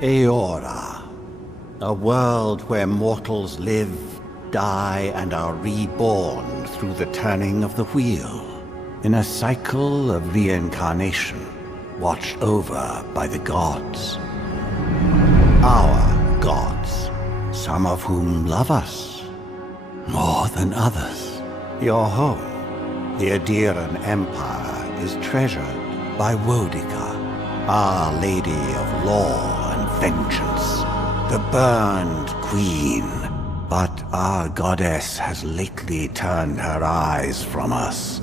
Eora, a world where mortals live, die, and are reborn through the turning of the wheel, in a cycle of reincarnation, watched over by the gods. Our gods, some of whom love us more than others. Your home, the Adiran Empire, is treasured by Wodica, Our Lady of Law and Vengeance, the Burned Queen. But our goddess has lately turned her eyes from us,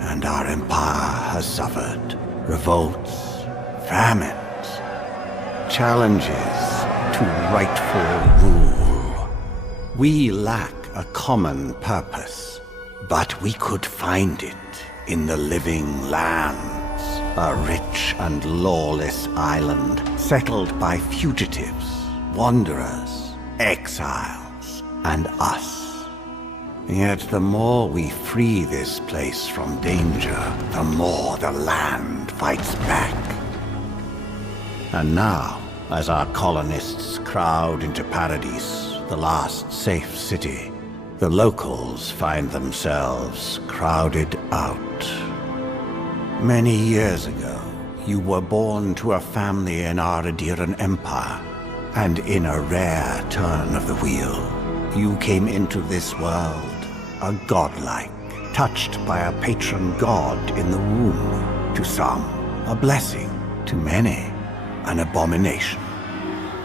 and our empire has suffered revolts, famines, challenges to rightful rule. We lack a common purpose, but we could find it in the living lands, a rich and lawless island settled by fugitives, wanderers, exiles, and us. Yet the more we free this place from danger, the more the land fights back. And now, as our colonists crowd into Paradis, the last safe city, the locals find themselves crowded out. Many years ago, you were born to a family in our Adiran Empire, and in a rare turn of the wheel, you came into this world a godlike, touched by a patron god in the womb. To some, a blessing; to many, an abomination.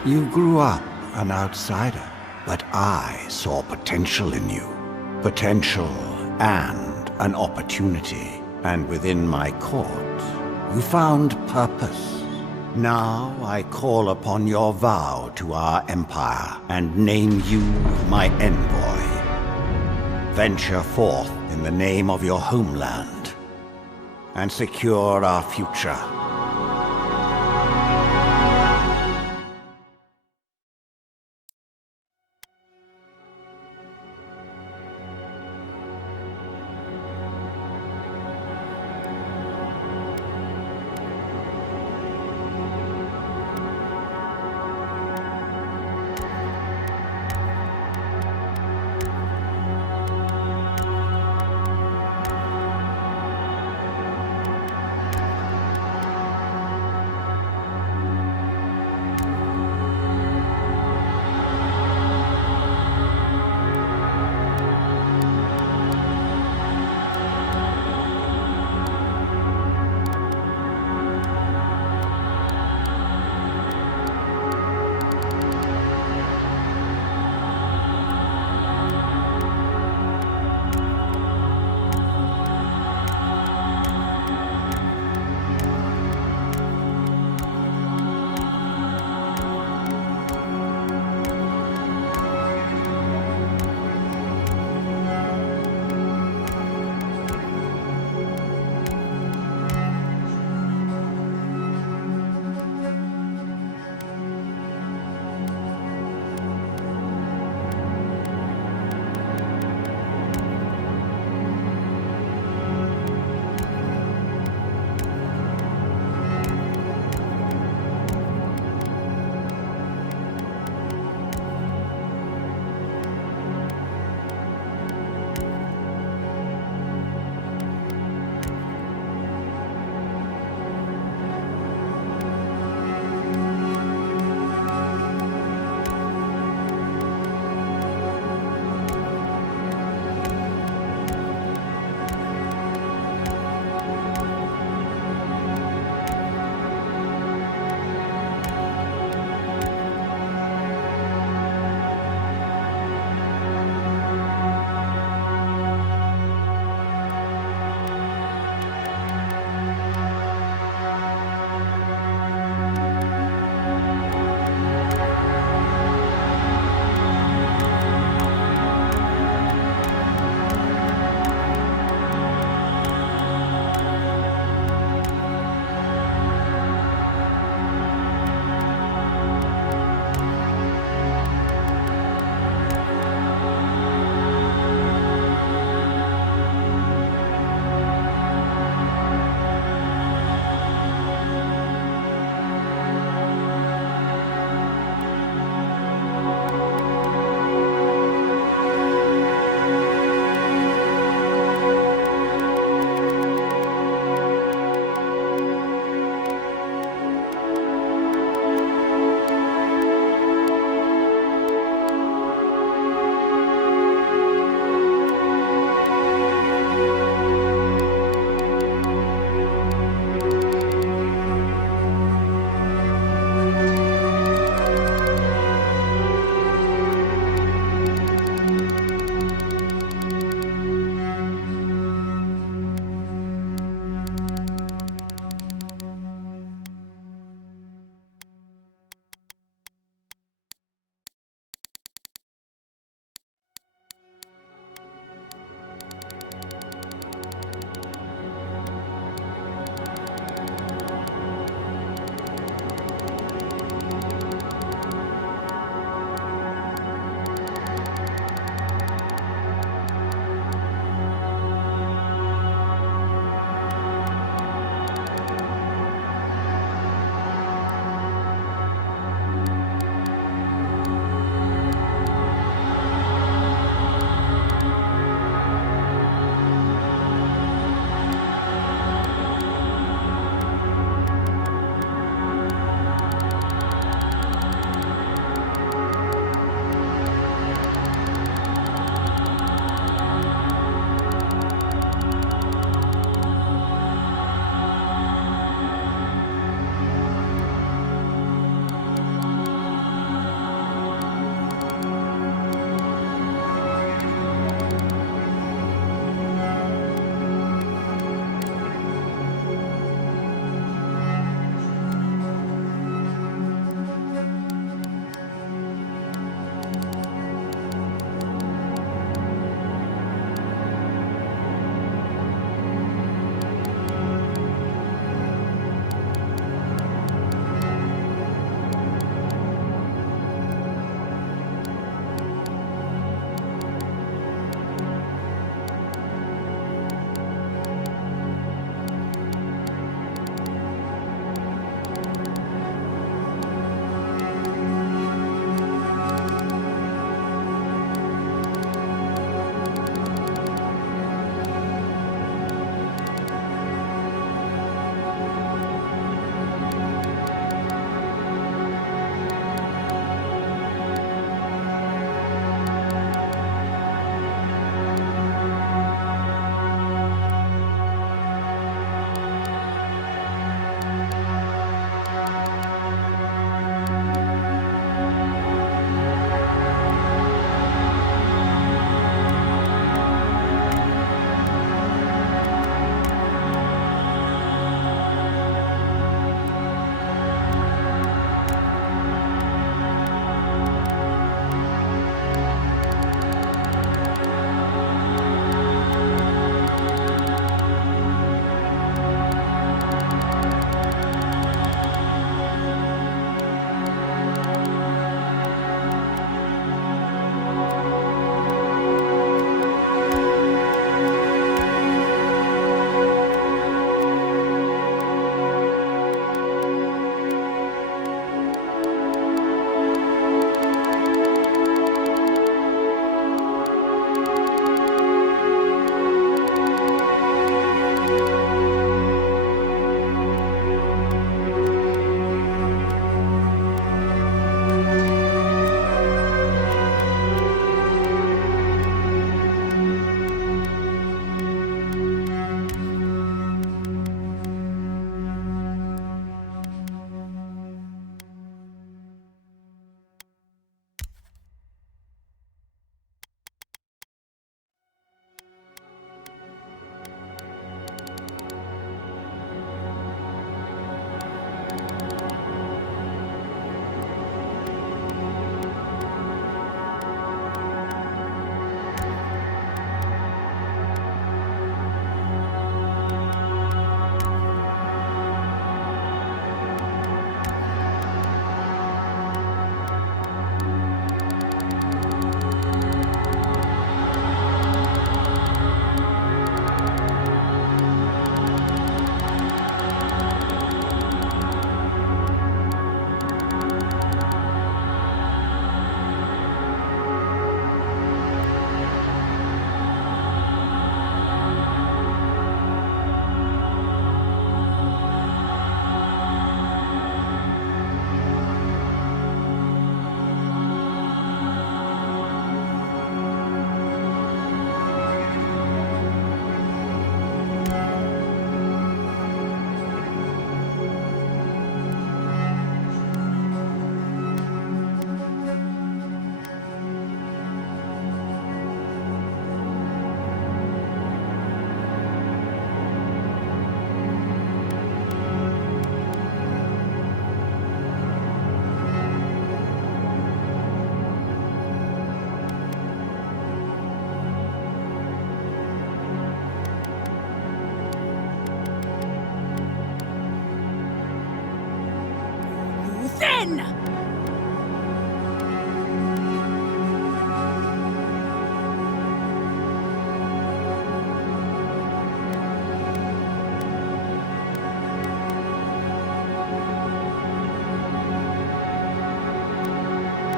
You grew up an outsider, but I saw potential in you. Potential and an opportunity. And within my court, you found purpose. Now I call upon your vow to our empire and name you my envoy. Venture forth in the name of your homeland and secure our future.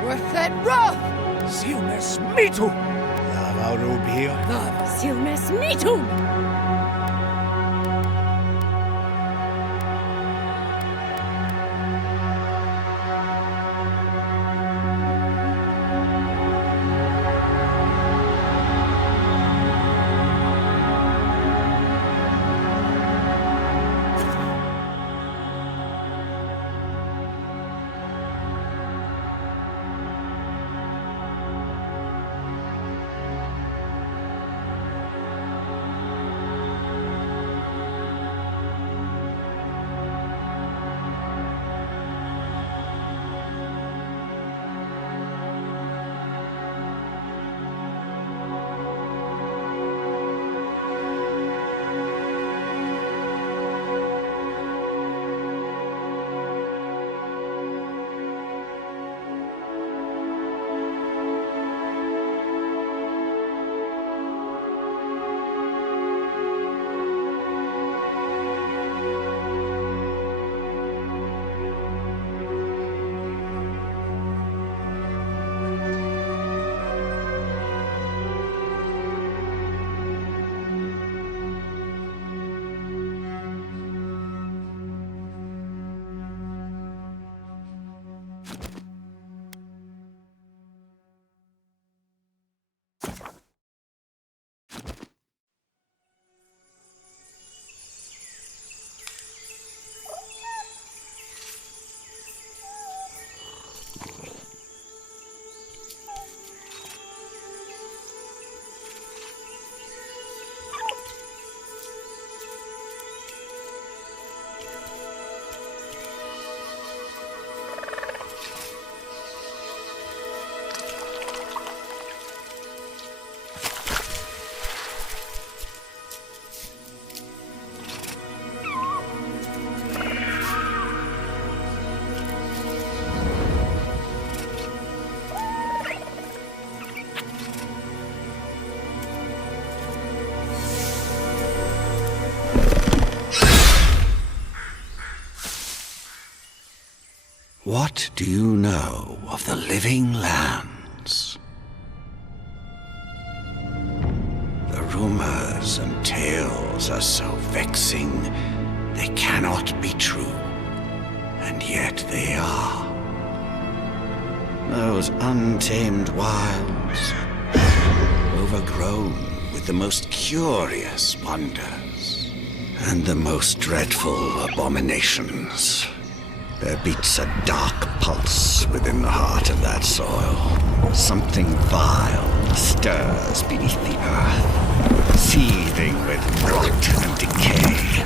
Wrthet roth! Silmes mitu! Lavarubir. Silmes mitum! What do you know of the living lands? The rumors and tales are so vexing, they cannot be true, and yet they are. Those untamed wilds, overgrown with the most curious wonders, and the most dreadful abominations. There beats a dark pulse within the heart of that soil. Something vile stirs beneath the earth, seething with rot and decay.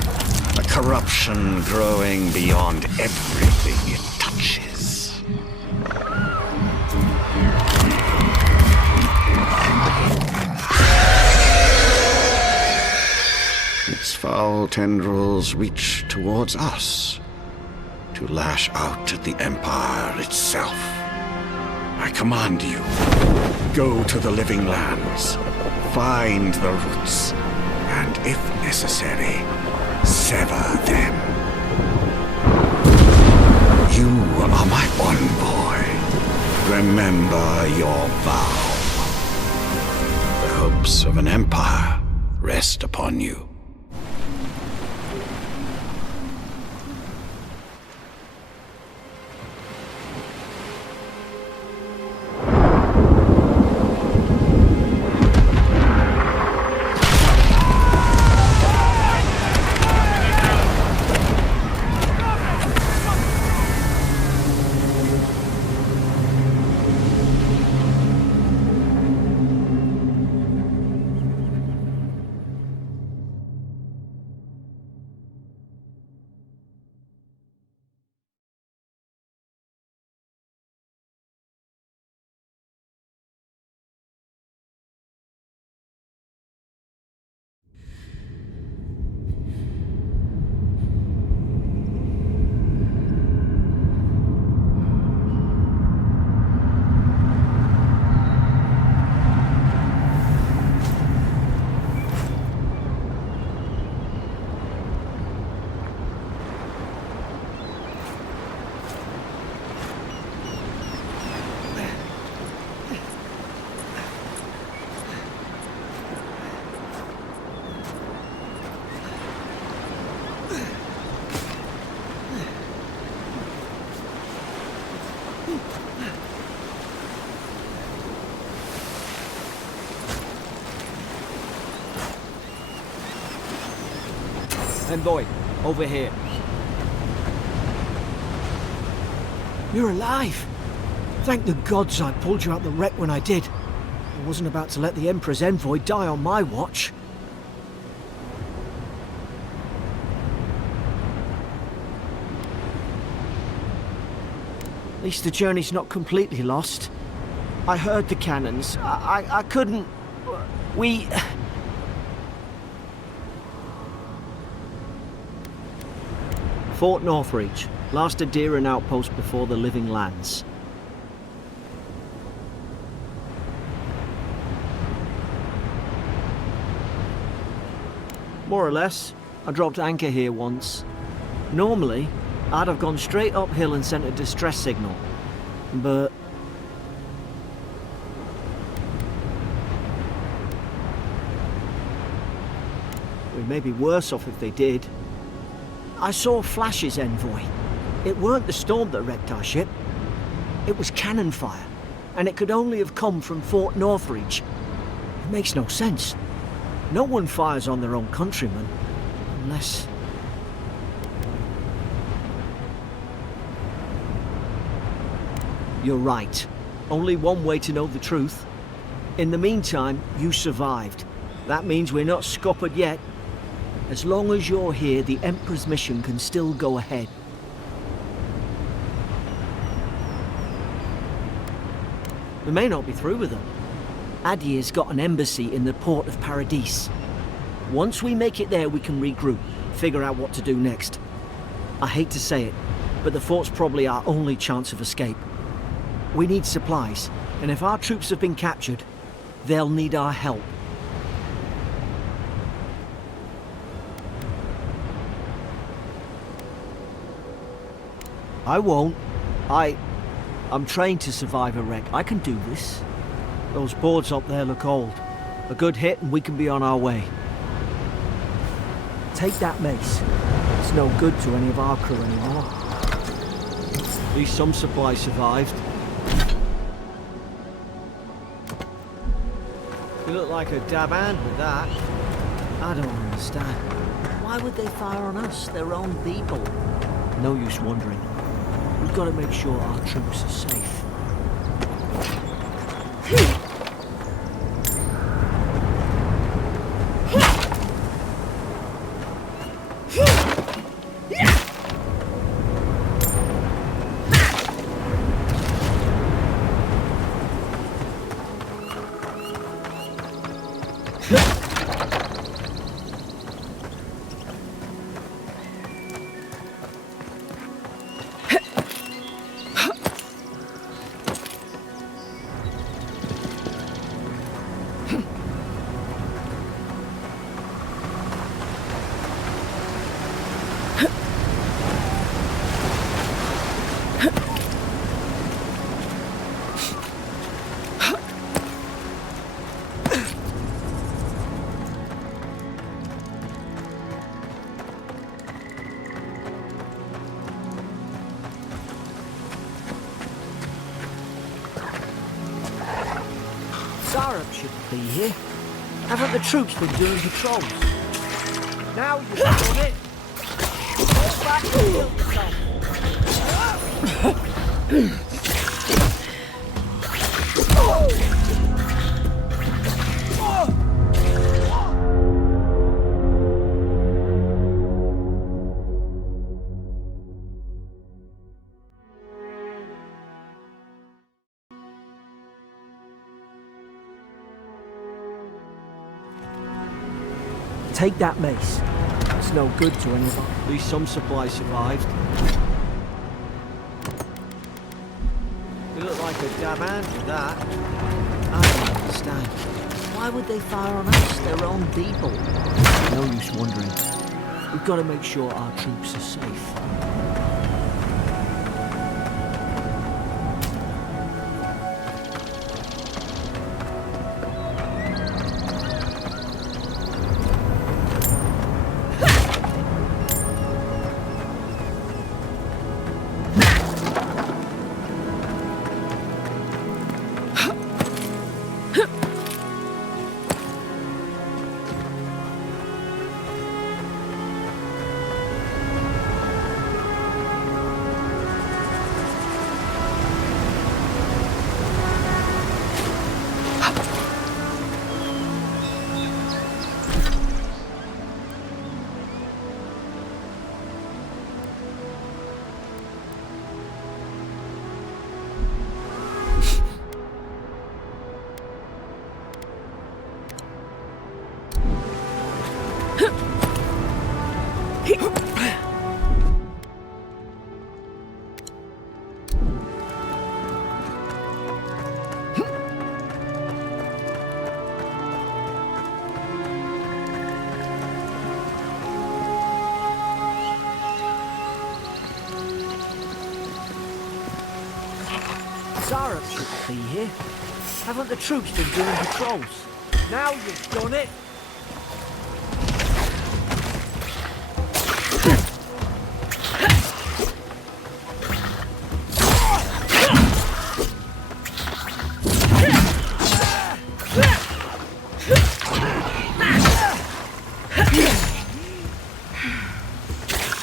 A corruption growing beyond everything it touches. Its foul tendrils reach towards us, to lash out at the Empire itself. I command you, go to the living lands, find the roots, and if necessary, sever them. You are my envoy. Remember your vow. The hopes of an empire rest upon you. Envoy, over here. You're alive! Thank the gods I pulled you out the wreck when I did. I wasn't about to let the Emperor's envoy die on my watch. At least the journey's not completely lost. I heard the cannons. I couldn't... We... Fort Northreach. Last Adheran outpost before the Living Lands. More or less. I dropped anchor here once. Normally, I'd have gone straight uphill and sent a distress signal. But... we may be worse off if they did. I saw flashes, Envoy. It weren't the storm that wrecked our ship. It was cannon fire, and it could only have come from Fort Northreach. It makes no sense. No one fires on their own countrymen, unless... You're right. Only one way to know the truth. In the meantime, you survived. That means we're not scuppered yet. As long as you're here, the Emperor's mission can still go ahead. We may not be through with them. Adir's got an embassy in the port of Paradis. Once we make it there, we can regroup, figure out what to do next. I hate to say it, but the fort's probably our only chance of escape. We need supplies, and if our troops have been captured, they'll need our help. I won't. I'm trained to survive a wreck. I can do this. Those boards up there look old. A good hit and we can be on our way. Take that mace. It's no good to any of our crew anymore. At least some supplies survived. You look like a dab hand with that. I don't understand. Why would they fire on us, their own people? No use wondering. We've got to make sure our troops are safe. Should be here. Haven't the troops been doing patrols? Now you've done it! Go back and kill yourself! Take that mace. It's no good to any of us. At least some supplies survived. You look like a dab hand with that. I don't understand. Why would they fire on us, their own people? No use wondering. We've got to make sure our troops are safe. Barrett shouldn't be here. Haven't the troops been doing patrols? Now you've done it!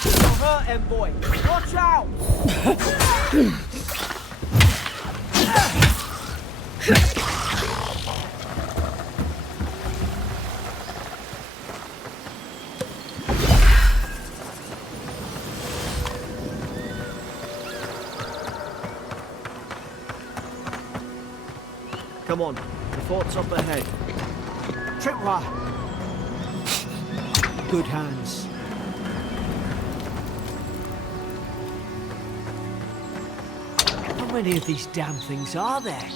You're hurt, Envoy! Watch out! Come on, the fort's up ahead. Tripwire! Good hands. How many of these damn things are there?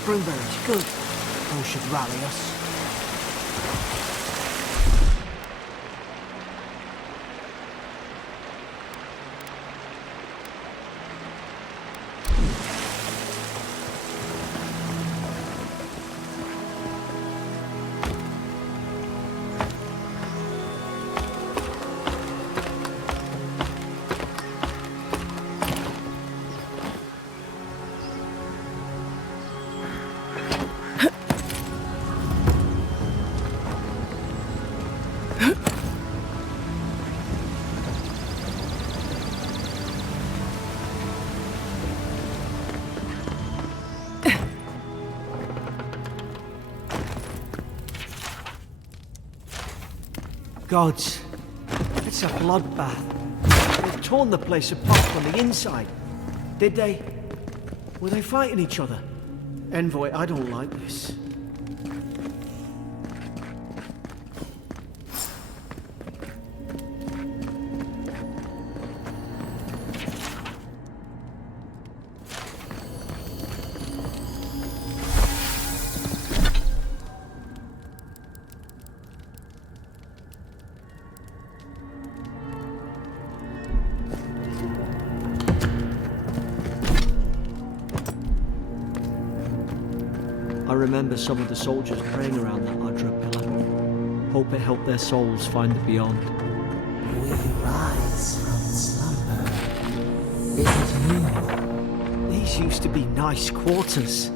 Springberries, good. Those should rally us. Gods, it's a bloodbath. They've torn the place apart from the inside. Did they? Were they fighting each other? Envoy, I don't like this. I remember some of the soldiers praying around that Adra pillar. Hope it helped their souls find the beyond. We rise from slumber. Is it you? These used to be nice quarters.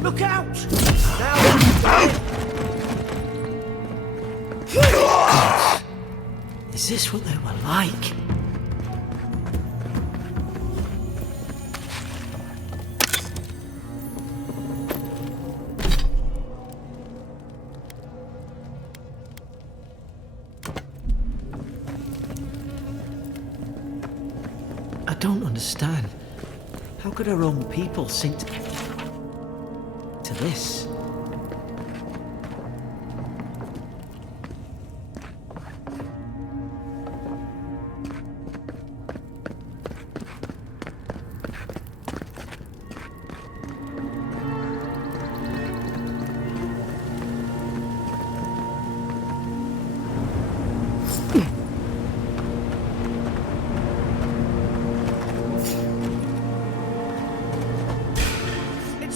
Look out! Is this what they were like? I don't understand. How could our own people sink to this?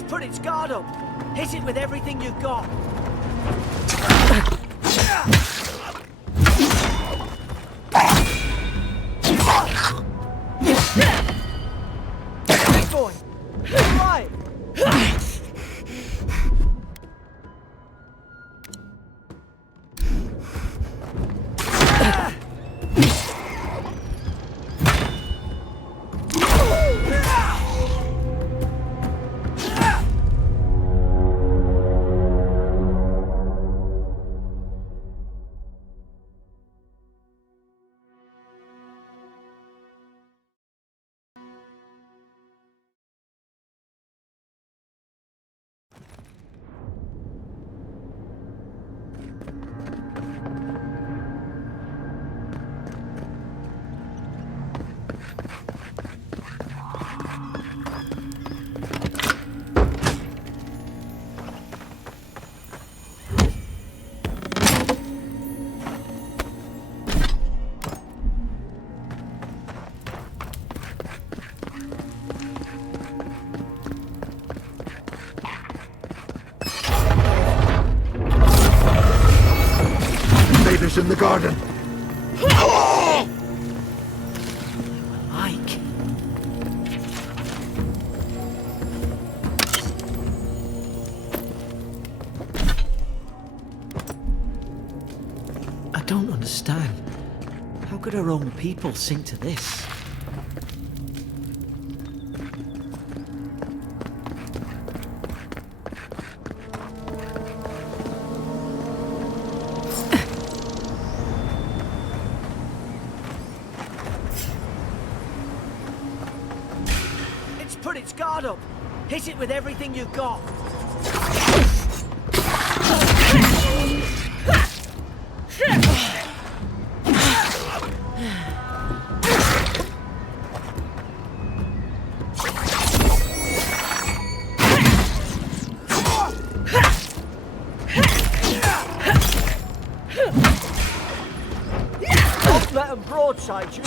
Put its guard up! Hit it with everything you've got! Big boy! Right! In the garden. Ike. I don't understand. How could our own people sink to this? Put its guard up. Hit it with everything you've got. Don't let them broadside you.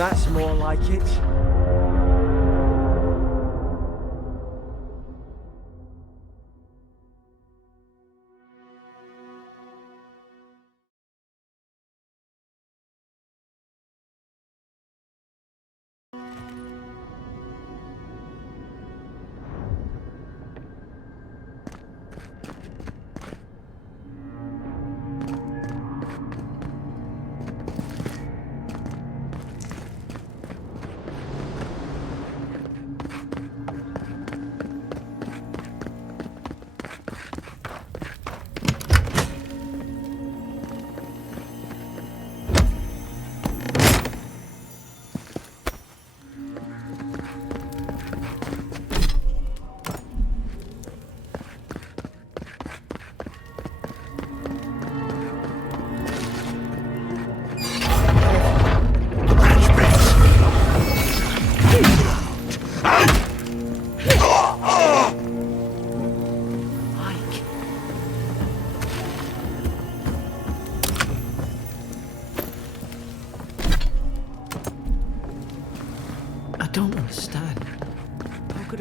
That's more like it.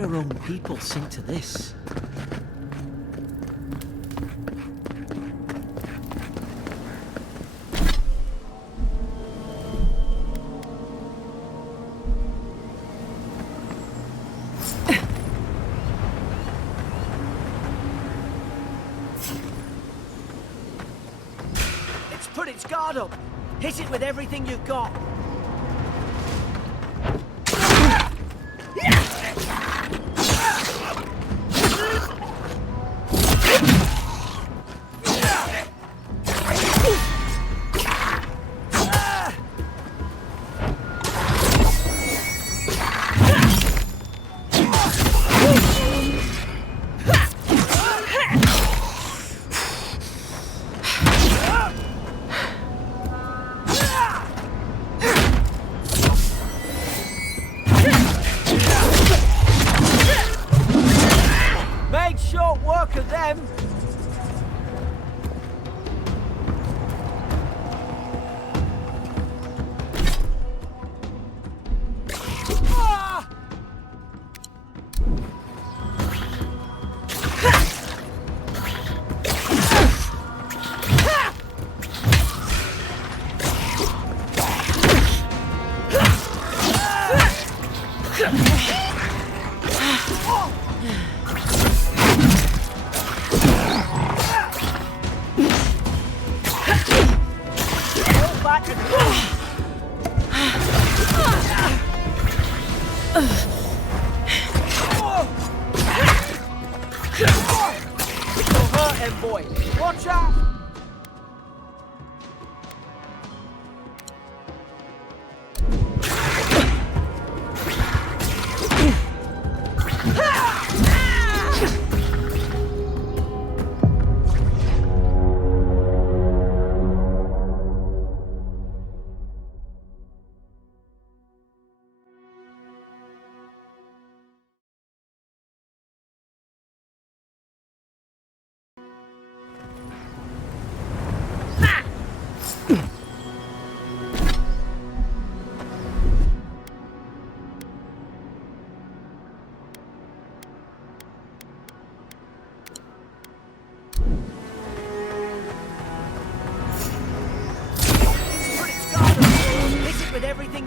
Our own people sink to this. It's put its guard up. Hit it with everything you've got.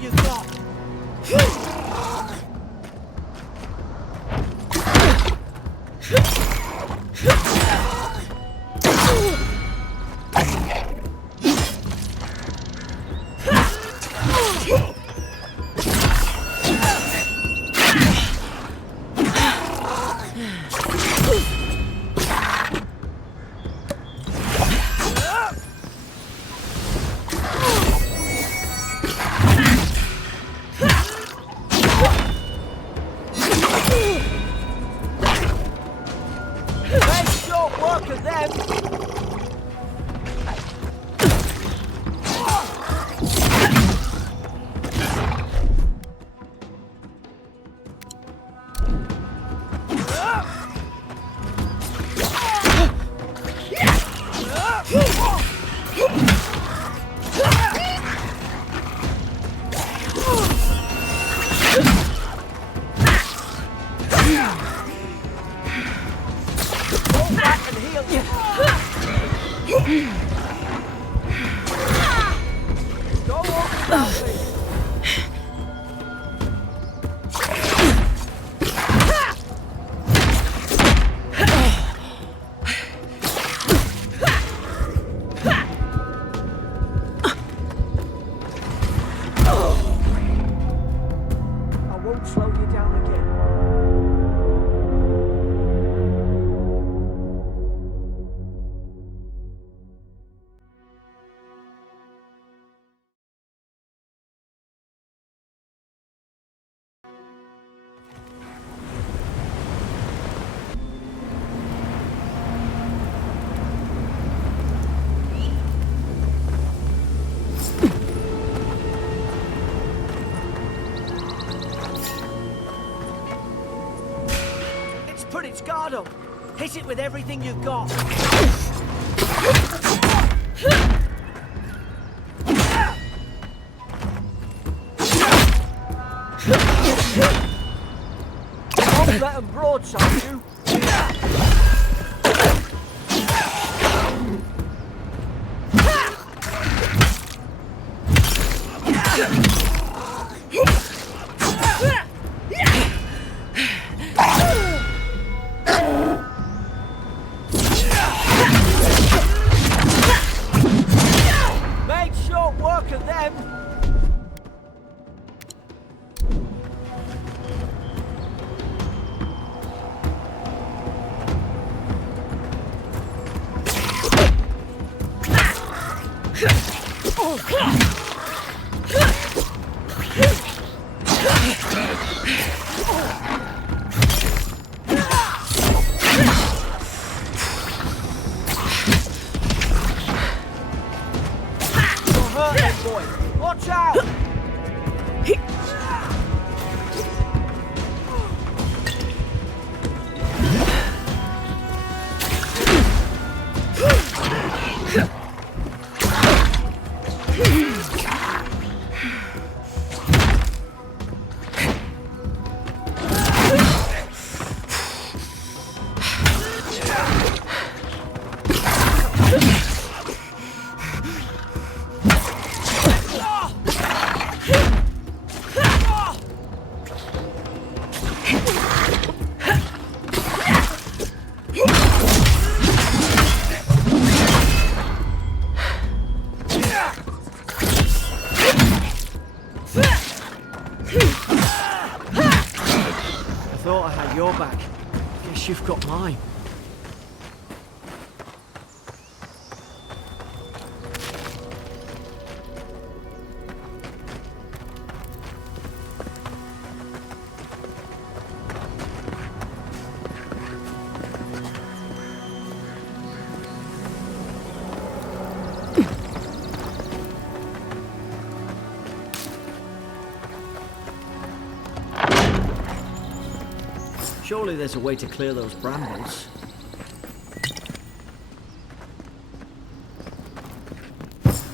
you've got. Put its guard up. Hit it with everything you've got. Don't let them broadside you. Watch out! Your back. Guess you've got mine. Surely there's a way to clear those brambles.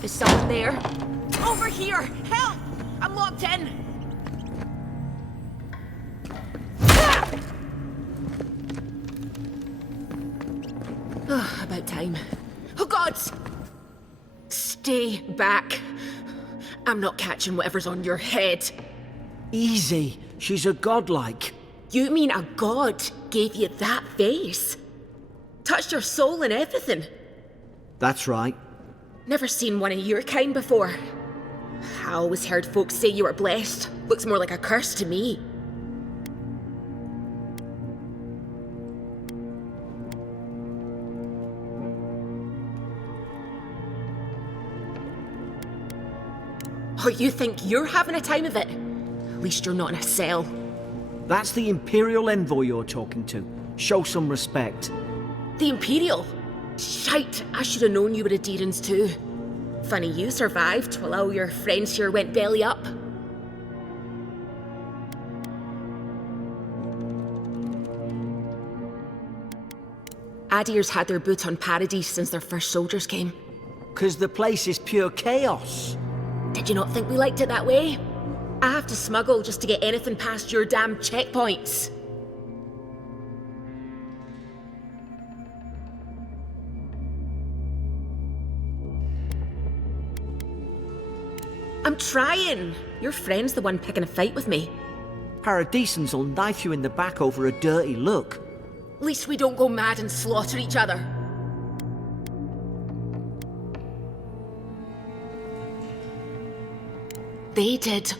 Is someone there? Over here! Help! I'm locked in! Oh, about time. Oh, gods! Stay back. I'm not catching whatever's on your head. Easy. She's a godlike. You mean a god gave you that face? Touched your soul and everything? That's right. Never seen one of your kind before. I always heard folks say you were blessed. Looks more like a curse to me. Oh, you think you're having a time of it? At least you're not in a cell. That's the Imperial envoy you're talking to. Show some respect. The Imperial? Shite, I should have known you were a Deerans too. Funny you survived while all your friends here went belly up. Adir's had their boot on Paradis since their first soldiers came. 'Cause the place is pure chaos. Did you not think we liked it that way? I have to smuggle just to get anything past your damn checkpoints. I'm trying. Your friend's the one picking a fight with me. Paradisans will knife you in the back over a dirty look. At least we don't go mad and slaughter each other. They did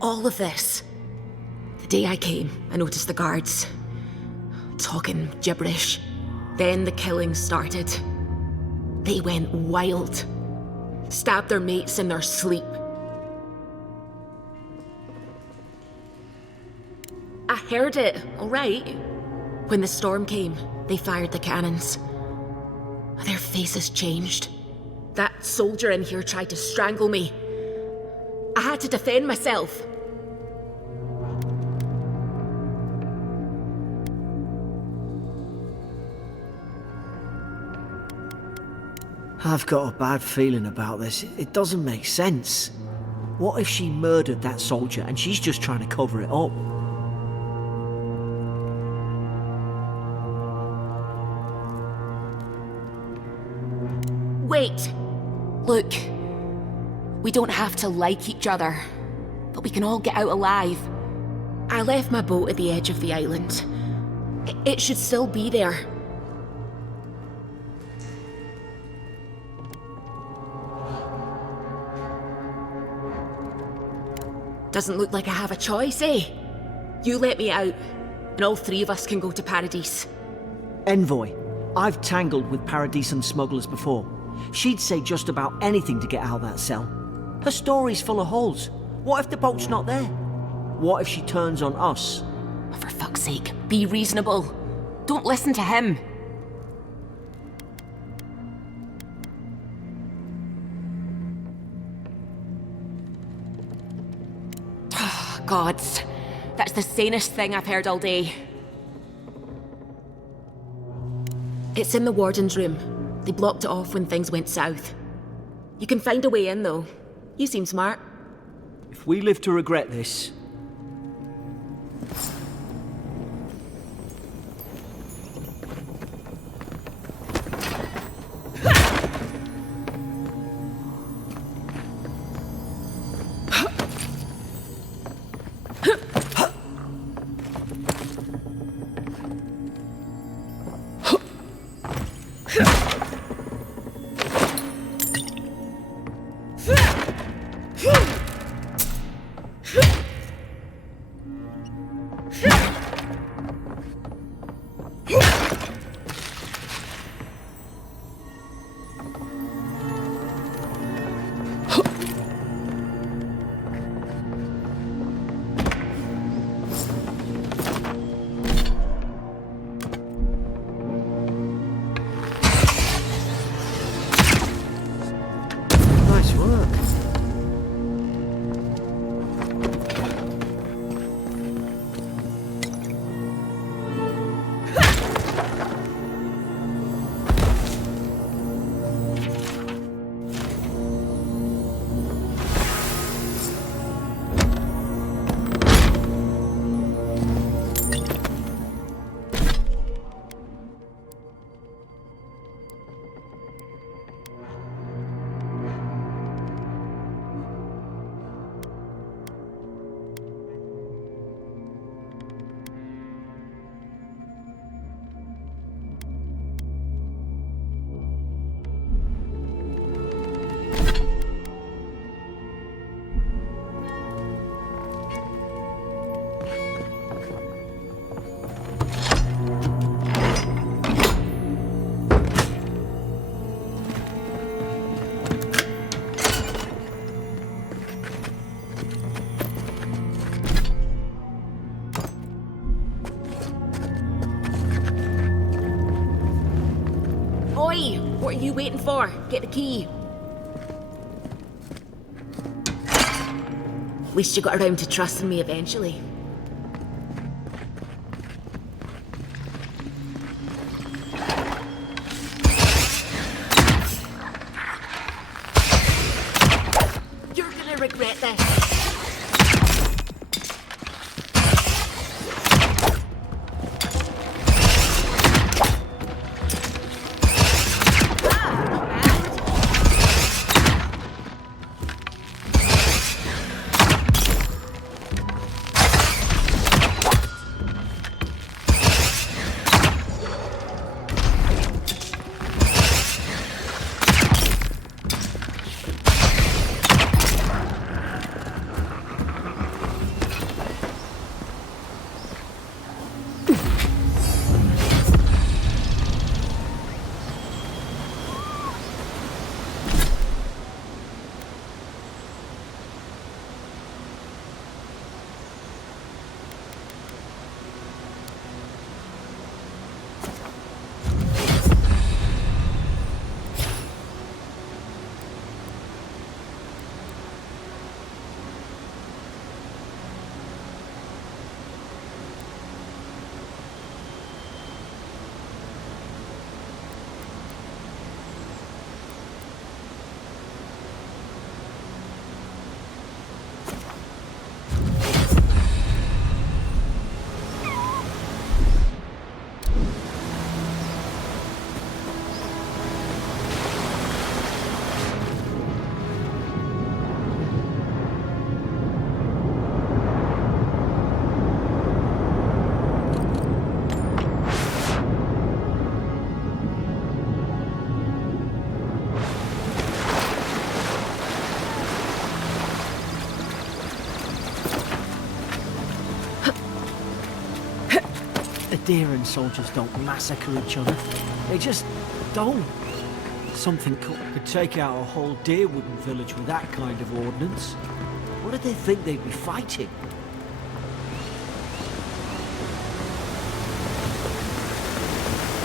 all of this. The day I came, I noticed the guards talking gibberish. Then the killing started. They went wild. Stabbed their mates in their sleep. I heard it, all right. When the storm came, they fired the cannons. Their faces changed. That soldier in here tried to strangle me. I had to defend myself. I've got a bad feeling about this. It doesn't make sense. What if she murdered that soldier and she's just trying to cover it up? Wait. Look. We don't have to like each other, but we can all get out alive. I left my boat at the edge of the island. It should still be there. Doesn't look like I have a choice, eh? You let me out, and all three of us can go to Paradis. Envoy, I've tangled with Paradisan smugglers before. She'd say just about anything to get out of that cell. Her story's full of holes. What if the boat's not there? What if she turns on us? For fuck's sake, be reasonable. Don't listen to him. Gods, that's the sanest thing I've heard all day. It's in the warden's room. They blocked it off when things went south. You can find a way in, though. You seem smart. If we live to regret this... What are you waiting for? Get the key. At least you got around to trusting me eventually. You're gonna regret this. Adherent soldiers don't massacre each other. They just don't. Something could take out a whole Deerwooden village with that kind of ordnance. What did they think they'd be fighting?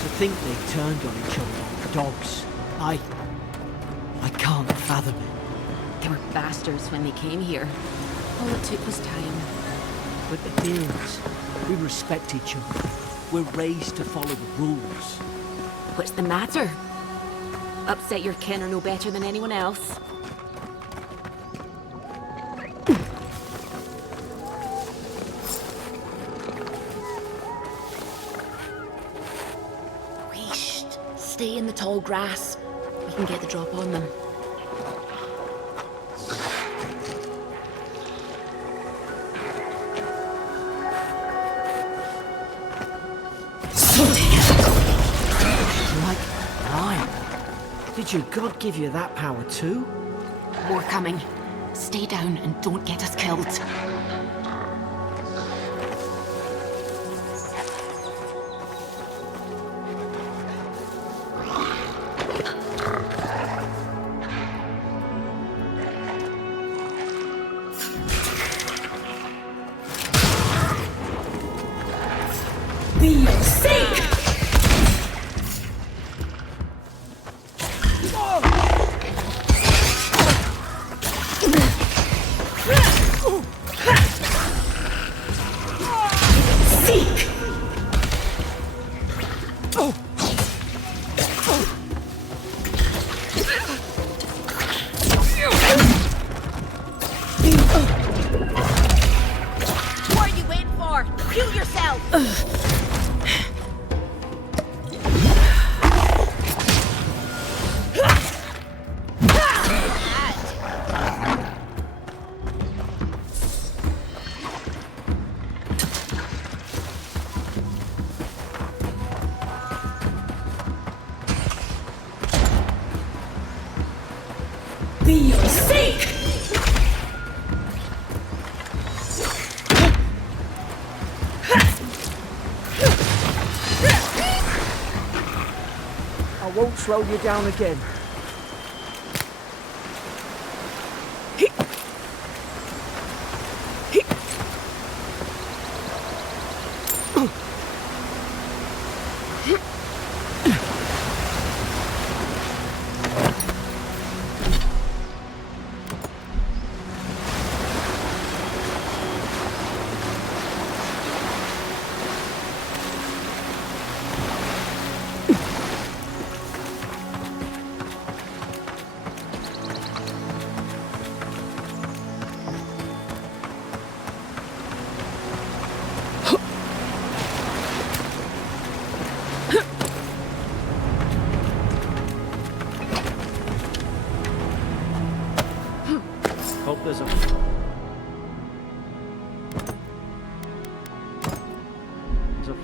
To think they turned on each other like dogs. I can't fathom it. They were bastards when they came here. All it took was time. But adherents, we respect each other. We're raised to follow the rules. What's the matter? Upset your kin are no better than anyone else. Whoosh! Stay in the tall grass. We can get the drop on them. Did your god give you that power too? More coming. Stay down and don't get us killed. I won't slow you down again.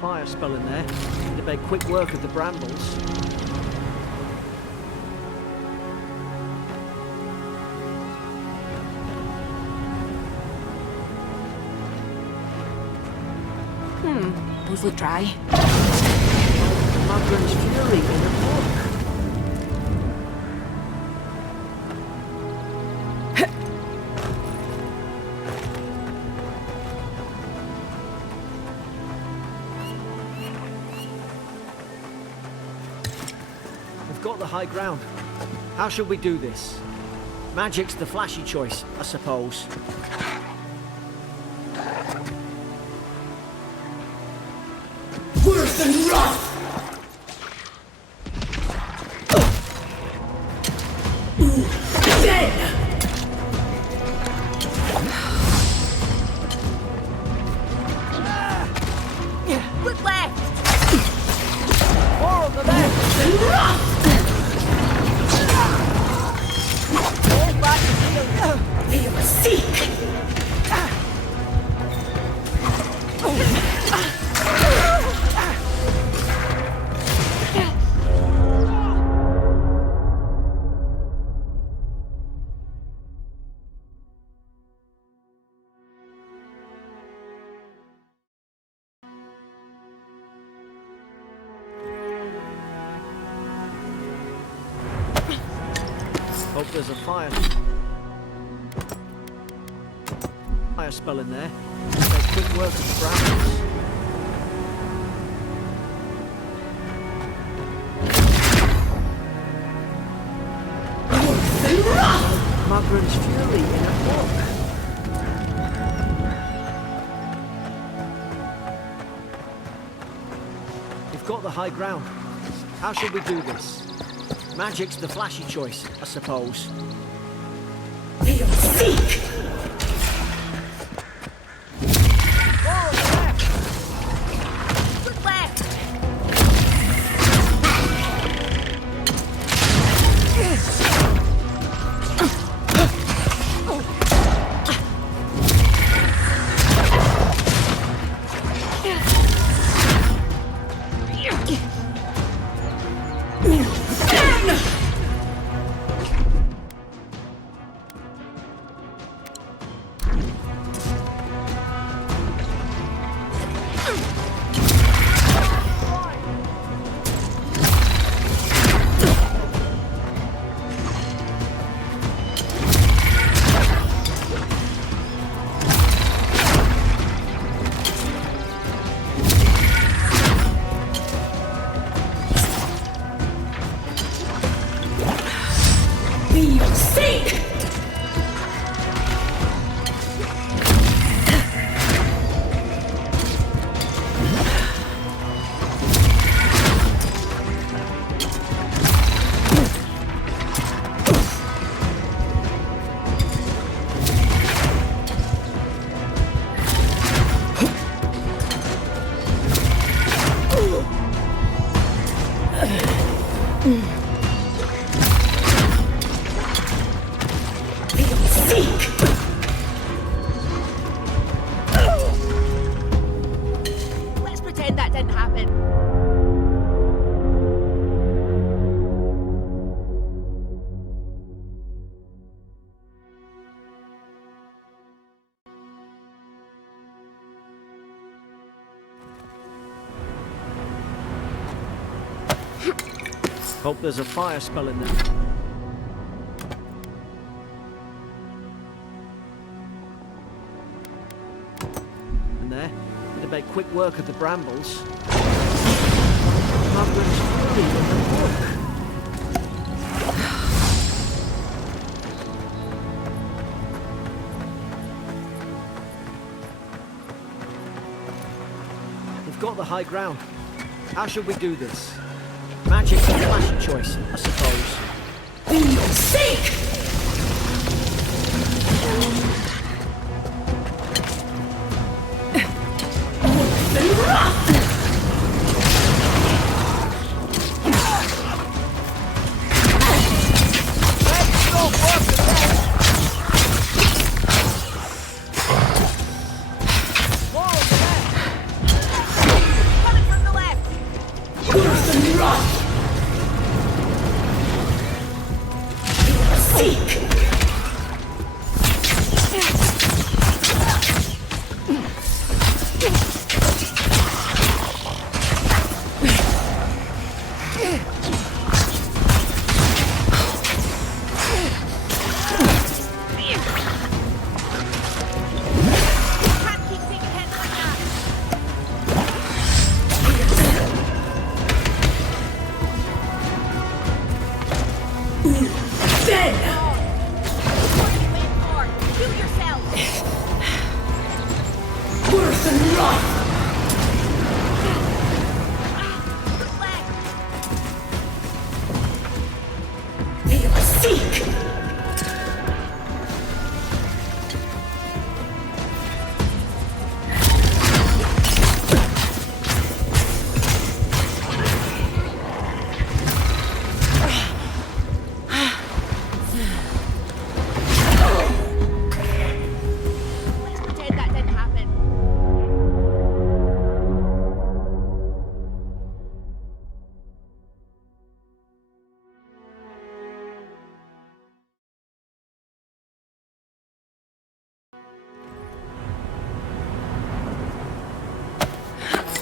fire spell in there. It'd make quick work of the brambles. Those look dry. Magran's Fury in a book. We've got the high ground. How should we do this? Magic's the flashy choice, I suppose. Worse than rough! Dead! Look left! More on the left! Fall back and heal. They are seek! Hope there's a fire spell in there. Make quick work of the brambles. Magran's Fury in a book. We've got the high ground. How should we do this? Magic's the flashy choice, I suppose. They are seek! Look left! Let's pretend that didn't happen. Hope there's a fire spell in there. In there, it'd make quick work of the brambles. Magran's Fury in the book. We've got the high ground. How should we do this? Magic's the flashy choice, I suppose. For your sake! Coming Worse than life! They are seek!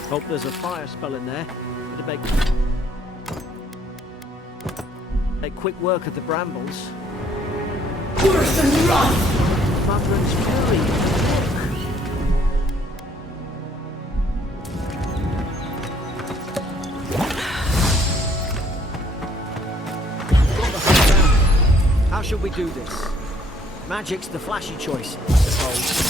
Hope there's a fire spell in there. Better make quick work of the brambles. Worse than life! Madron's fury. Got the whole round. How shall we do this? Magic's the flashy choice, I suppose.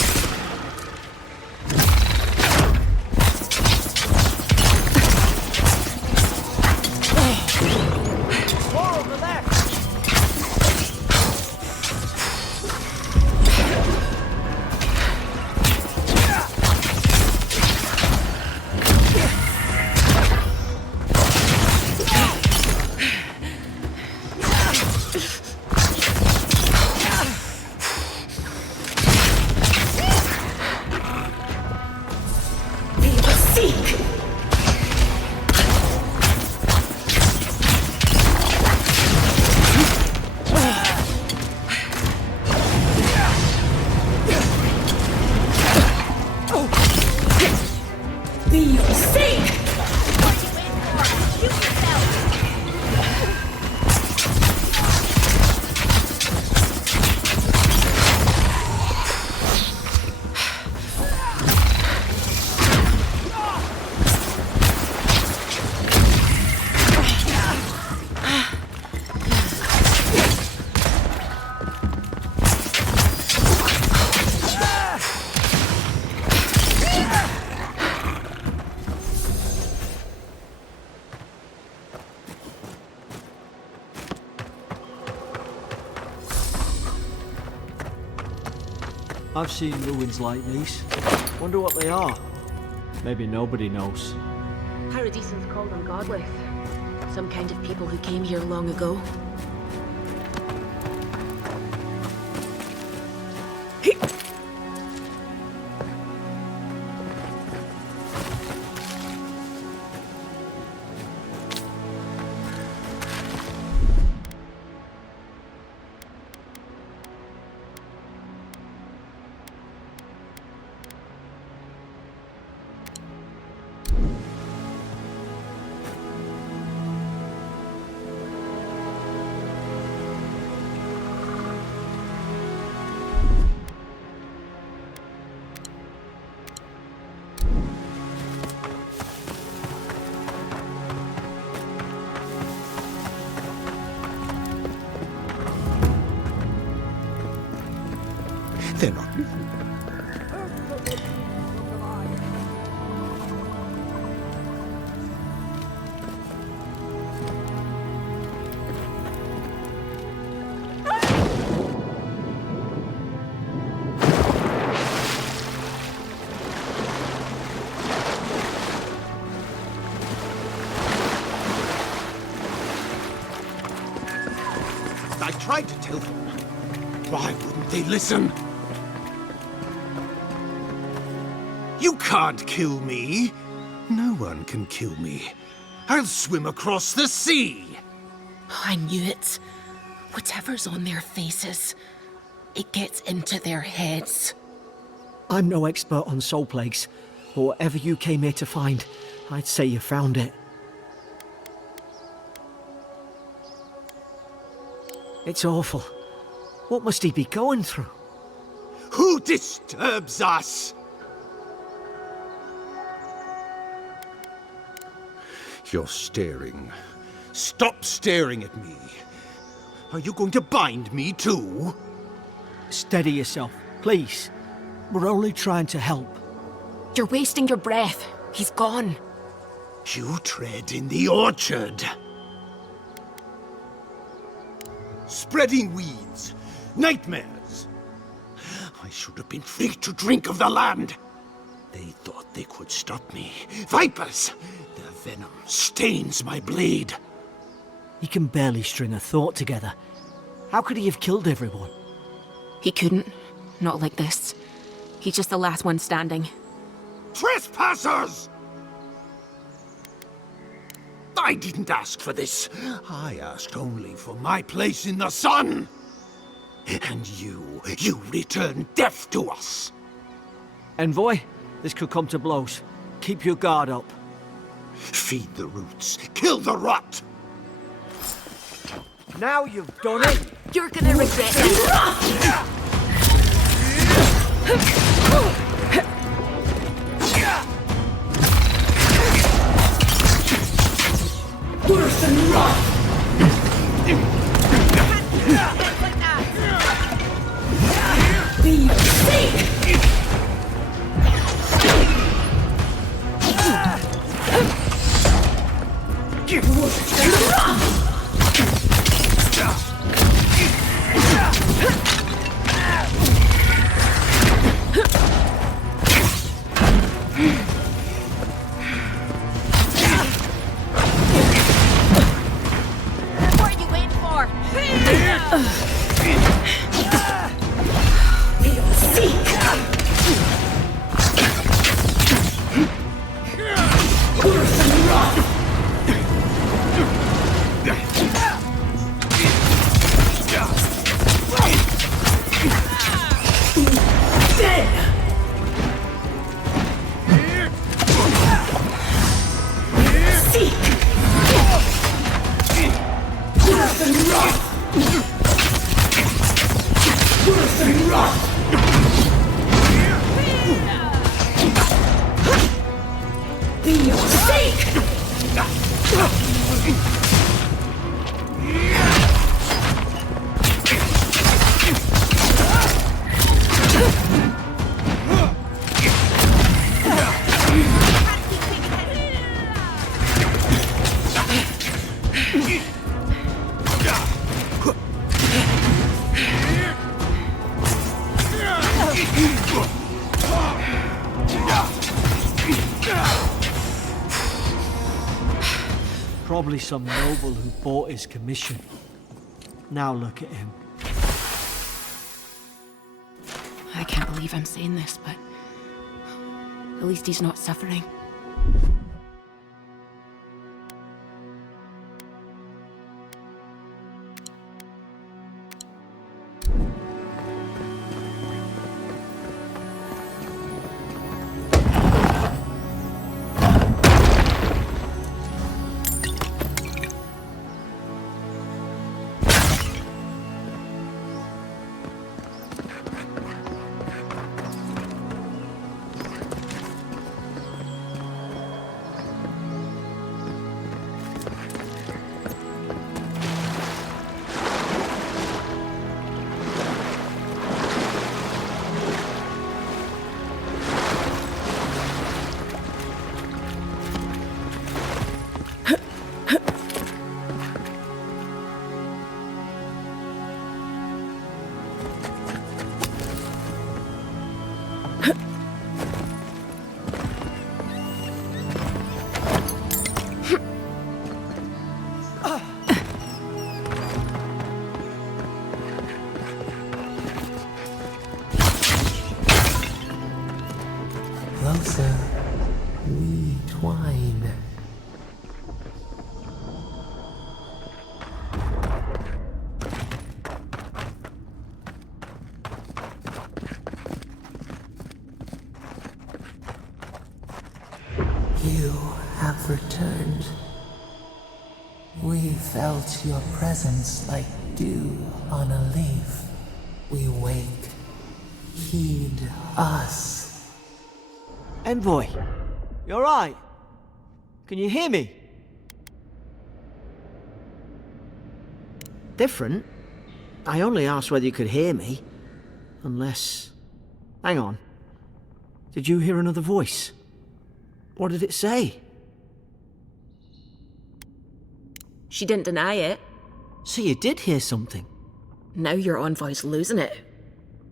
I've seen ruins like these. Wonder what they are. Maybe nobody knows. Paradisans call them godless. Some kind of people who came here long ago. They're not listening. I tried to tell them. Why wouldn't they listen? You can't kill me. No one can kill me. I'll swim across the sea. I knew it. Whatever's on their faces, it gets into their heads. I'm no expert on soul plagues, but whatever you came here to find, I'd say you found it. It's awful. What must he be going through? Who disturbs us? You're staring. Stop staring at me. Are you going to bind me too? Steady yourself, please. We're only trying to help. You're wasting your breath. He's gone. You tread in the orchard. Spreading weeds. Nightmares. I should have been free to drink of the land. They thought they could stop me. Vipers! Their venom stains my blade. He can barely string a thought together. How could he have killed everyone? He couldn't. Not like this. He's just the last one standing. Trespassers! I didn't ask for this. I asked only for my place in the sun. And you return death to us. Envoy, this could come to blows. Keep your guard up. Feed the roots, kill the rot. Now you've done it! You're gonna regret it. Worse than rot! Be sick! Worse than rot! What are you waiting for? Feel sick! Worse than rot! Probably some noble who bought his commission. Now look at him. I can't believe I'm saying this, but at least he's not suffering. Closer, we twine. You have returned. We felt your presence like dew on a leaf. We wake. Heed us. Envoy, you alright? Can you hear me? Different? I only asked whether you could hear me. Unless... Hang on. Did you hear another voice? What did it say? She didn't deny it. So you did hear something? Now your envoy's losing it.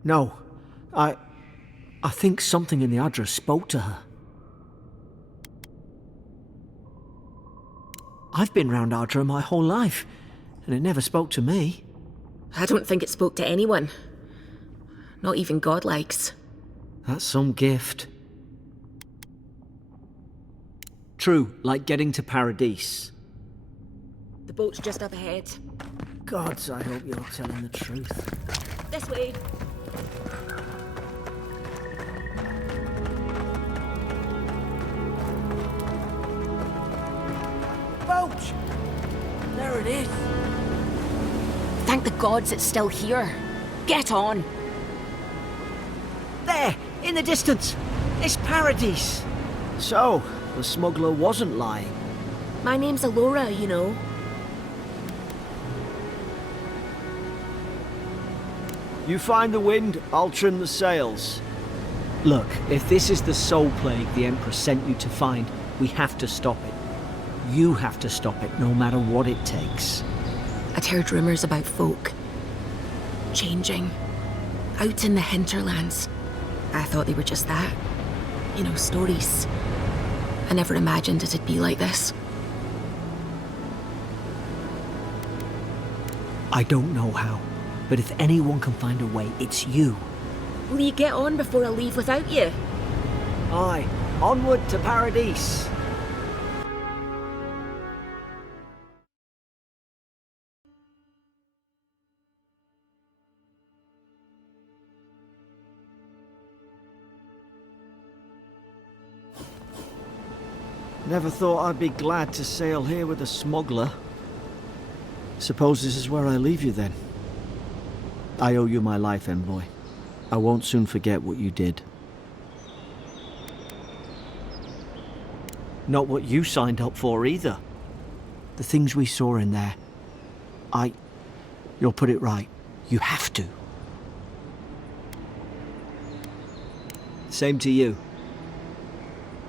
No. I think something in the address spoke to her. I've been round Ardra my whole life, and it never spoke to me. I don't think it spoke to anyone. Not even godlikes. That's some gift. True, like getting to Paradis. The boat's just up ahead. Gods, I hope you're telling the truth. This way. Boat! There it is. Thank the gods it's still here. Get on. There, in the distance. It's Paradis. So, the smuggler wasn't lying. My name's Alora, you know. You find the wind, I'll trim the sails. Look, if this is the soul plague the Emperor sent you to find, we have to stop it. You have to stop it, no matter what it takes. I'd heard rumours about folk changing out in the hinterlands. I thought they were just that. You know, stories. I never imagined it'd be like this. I don't know how, but if anyone can find a way, it's you. Will you get on before I leave without you? Aye, onward to Paradis. Never thought I'd be glad to sail here with a smuggler. Suppose this is where I leave you then. I owe you my life, envoy. I won't soon forget what you did. Not what you signed up for either. The things we saw in there. You'll put it right. You have to. Same to you.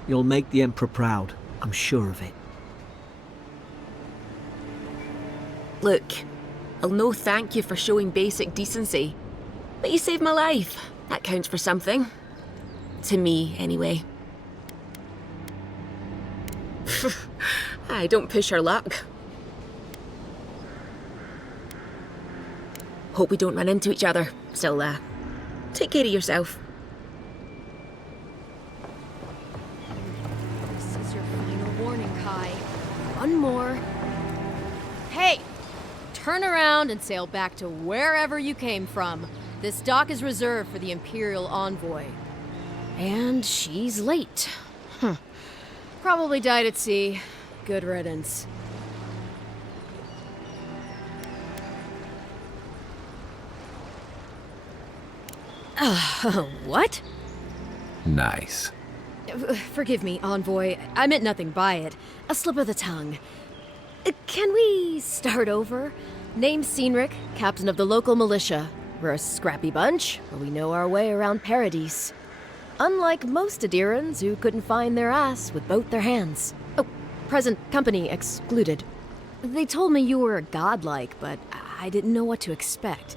You'll make the Emperor proud. I'm sure of it. Look, I'll no thank you for showing basic decency. But you saved my life. That counts for something. To me, anyway. I don't push her luck. Hope we don't run into each other. Still, take care of yourself. This is your final warning, Kai. One more. Hey! Turn around and sail back to wherever you came from. This dock is reserved for the Imperial Envoy. And she's late. Probably died at sea. Good riddance. What? Nice. Forgive me, Envoy. I meant nothing by it. A slip of the tongue. Can we start over? Name's Cynric, captain of the local militia. We're a scrappy bunch, but we know our way around Paradis. Unlike most Adirans who couldn't find their ass with both their hands. Oh, present company excluded. They told me you were a godlike, but I didn't know what to expect.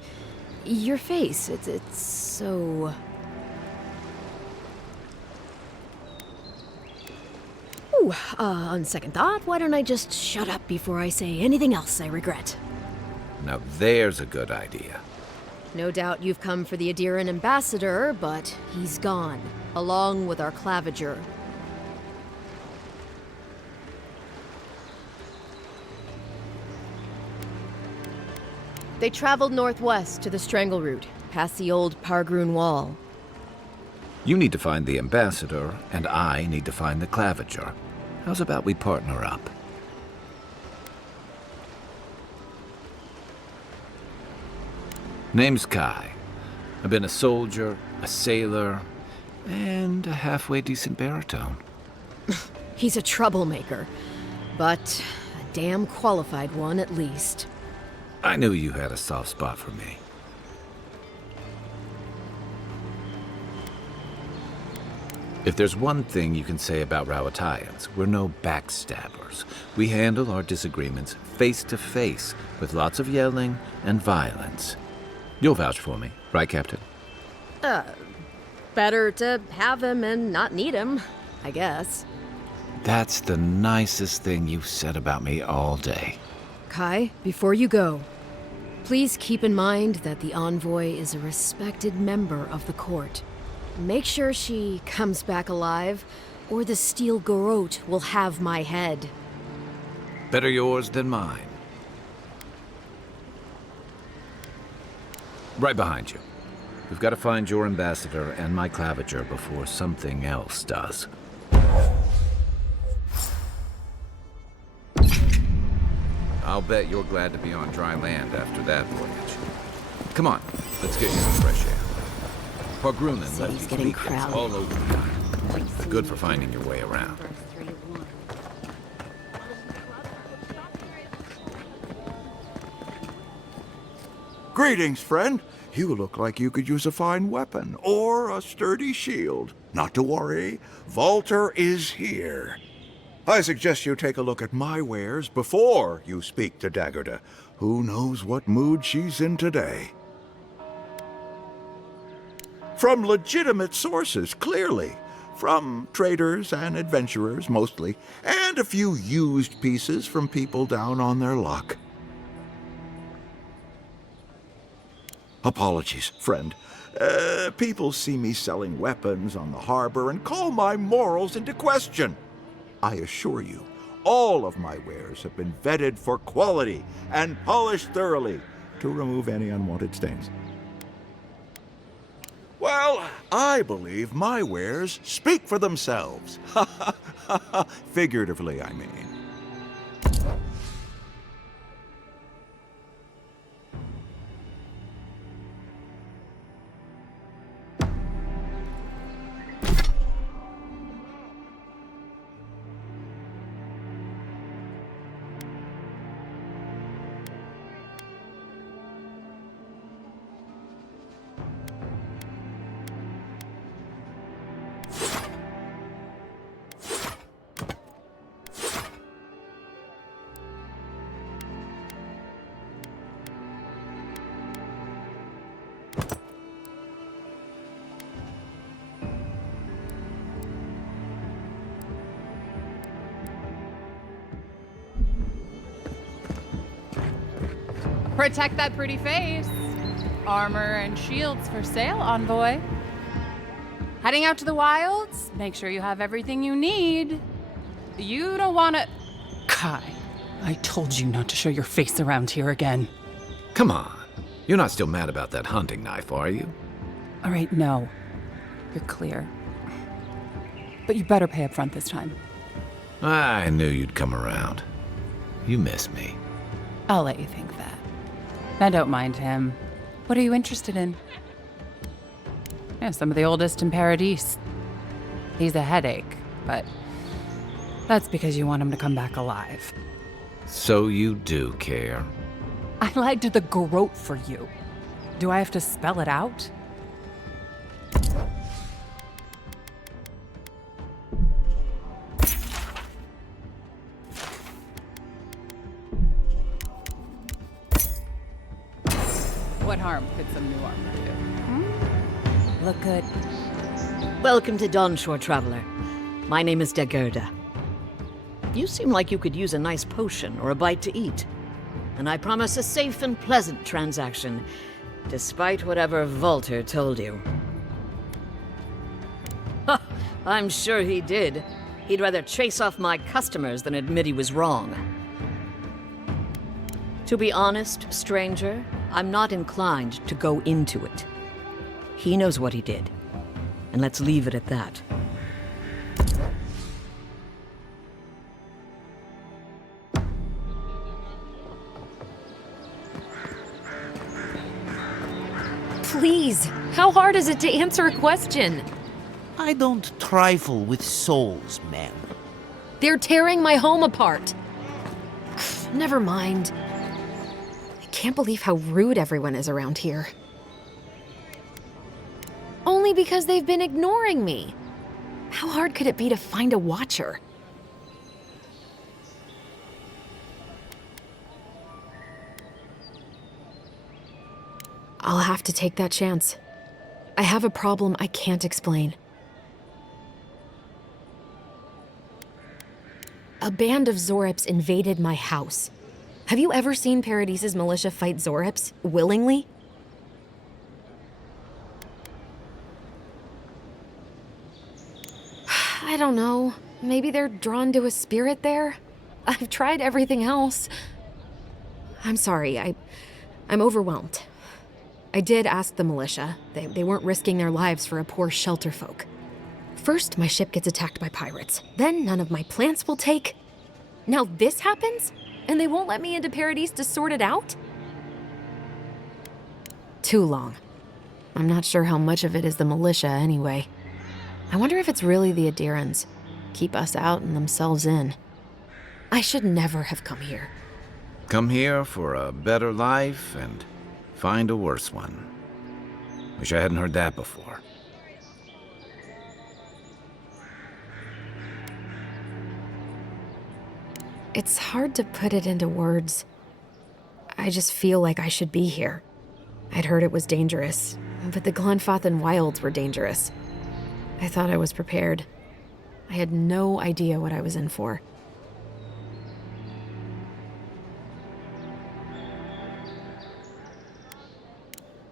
Your face, it's so... Ooh, on second thought, why don't I just shut up before I say anything else I regret? Now there's a good idea. No doubt you've come for the Adiran ambassador, but he's gone, along with our claviger. They traveled northwest to the Strangle Route, past the old Pargroon Wall. You need to find the ambassador, and I need to find the claviger. How's about we partner up? Name's Kai. I've been a soldier, a sailor, and a halfway decent baritone. He's a troublemaker, but a damn qualified one at least. I knew you had a soft spot for me. If there's one thing you can say about Rowatayans, we're no backstabbers. We handle our disagreements face to face, with lots of yelling and violence. You'll vouch for me, right, Captain? Better to have him and not need him, I guess. That's the nicest thing you've said about me all day. Kai, before you go, please keep in mind that the envoy is a respected member of the court. Make sure she comes back alive, or the steel garrote will have my head. Better yours than mine. Right behind you. We've got to find your ambassador and my claviger before something else does. I'll bet you're glad to be on dry land after that voyage. Come on, let's get you some fresh air. Pargrunen left City's these getting beacons crowded. all over the island. Good for finding your way around. Greetings, friend. You look like you could use a fine weapon or a sturdy shield. Not to worry, Volter is here. I suggest you take a look at my wares before you speak to Daggerda. Who knows what mood she's in today? From legitimate sources, clearly. From traders and adventurers, mostly, and a few used pieces from people down on their luck. Apologies, friend. People see me selling weapons on the harbor and call my morals into question. I assure you, all of my wares have been vetted for quality and polished thoroughly to remove any unwanted stains. Well, I believe my wares speak for themselves. Figuratively, I mean. Protect that pretty face. Armor and shields for sale, envoy. Heading out to the wilds? Make sure you have everything you need. You don't want to... Kai, I told you not to show your face around here again. Come on. You're not still mad about that hunting knife, are you? All right, no. You're clear. But you better pay up front this time. I knew you'd come around. You miss me. I'll let you think that. I don't mind him. What are you interested in? Yeah, some of the oldest in Paradis. He's a headache, but that's because you want him to come back alive. So you do care. I lied to the garrote for you. Do I have to spell it out? What harm could some new armor do? Look good. Welcome to Dawnshore, Traveler. My name is Daggerda. You seem like you could use a nice potion or a bite to eat. And I promise a safe and pleasant transaction, despite whatever Volter told you. Ha! I'm sure he did. He'd rather chase off my customers than admit he was wrong. To be honest, stranger, I'm not inclined to go into it. He knows what he did, and let's leave it at that. Please, how hard is it to answer a question? I don't trifle with souls, ma'am. They're tearing my home apart. Never mind. I can't believe how rude everyone is around here. Only because they've been ignoring me. How hard could it be to find a watcher? I'll have to take that chance. I have a problem I can't explain. A band of Zorips invaded my house. Have you ever seen Paradis' militia fight Zorips willingly? I don't know. Maybe they're drawn to a spirit there? I've tried everything else. I'm sorry, I'm overwhelmed. I did ask the militia. They weren't risking their lives for a poor shelter folk. First, my ship gets attacked by pirates. Then none of my plants will take. Now this happens? And they won't let me into Paradis to sort it out? Too long. I'm not sure how much of it is the militia anyway. I wonder if it's really the Adirans. Keep us out and themselves in. I should never have come here. Come here for a better life and find a worse one. Wish I hadn't heard that before. It's hard to put it into words. I just feel like I should be here. I'd heard it was dangerous, but the Glenfathan wilds were dangerous. I thought I was prepared. I had no idea what I was in for.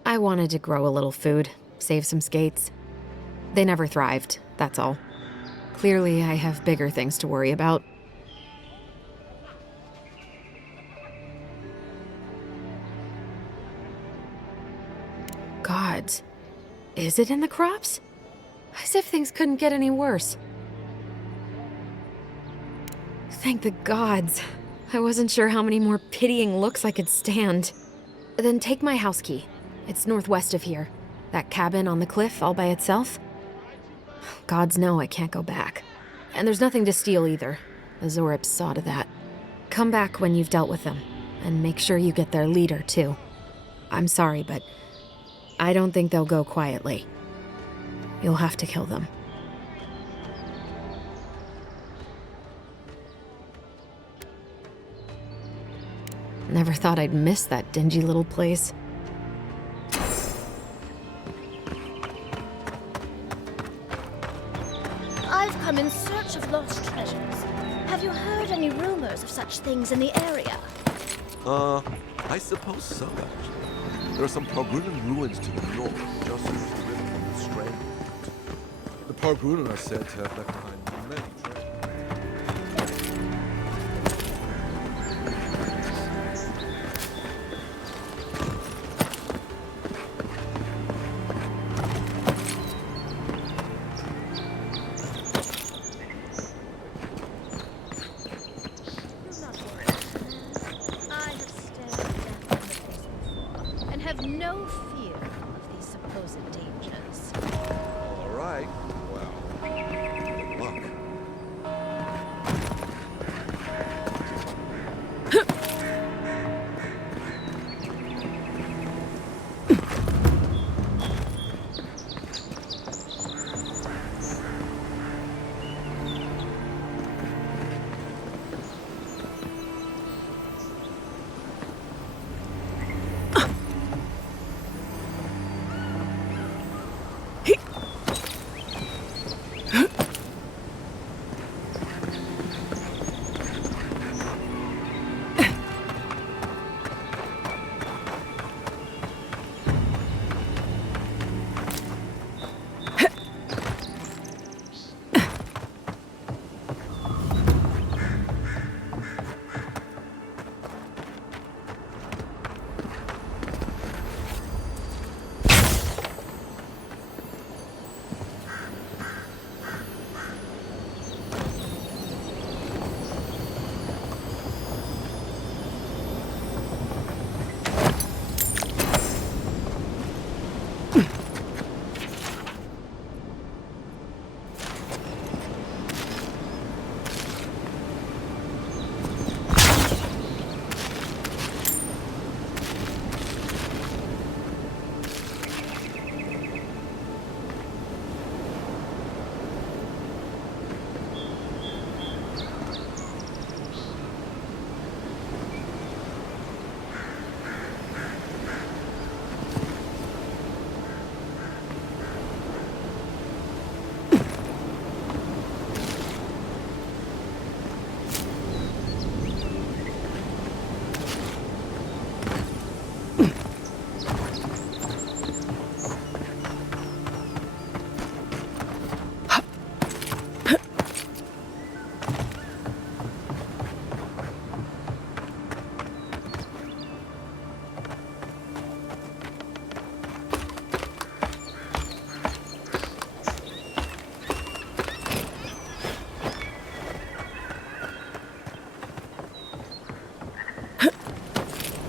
I wanted to grow a little food, save some skates. They never thrived, that's all. Clearly, I have bigger things to worry about. Gods, is it in the crops? As if things couldn't get any worse. Thank the gods. I wasn't sure how many more pitying looks I could stand. Then take my house key. It's northwest of here. That cabin on the cliff all by itself. Gods know I can't go back. And there's nothing to steal either. The Zorips saw to that. Come back when you've dealt with them. And make sure you get their leader, too. I'm sorry, but I don't think they'll go quietly. You'll have to kill them. Never thought I'd miss that dingy little place. I've come in search of lost treasures. Have you heard any rumors of such things in the area? I suppose so, actually. There are some Pargrunan ruins to the north, just as the river from the Stranglehold. The Pargrunan are said to have left behind many treasures.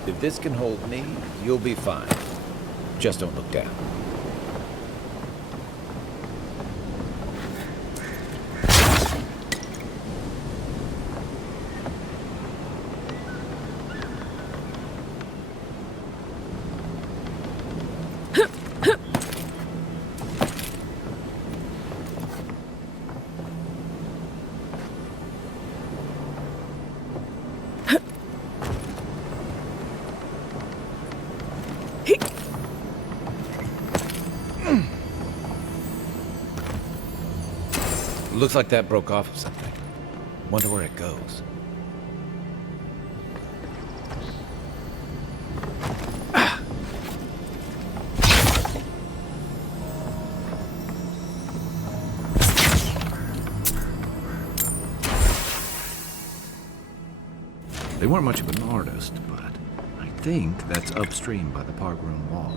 If this can hold me, you'll be fine. Just don't look down. Looks like that broke off of something. Wonder where it goes. They weren't much of an artist, but I think that's upstream by the park room wall.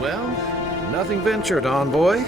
Well, nothing ventured, envoy.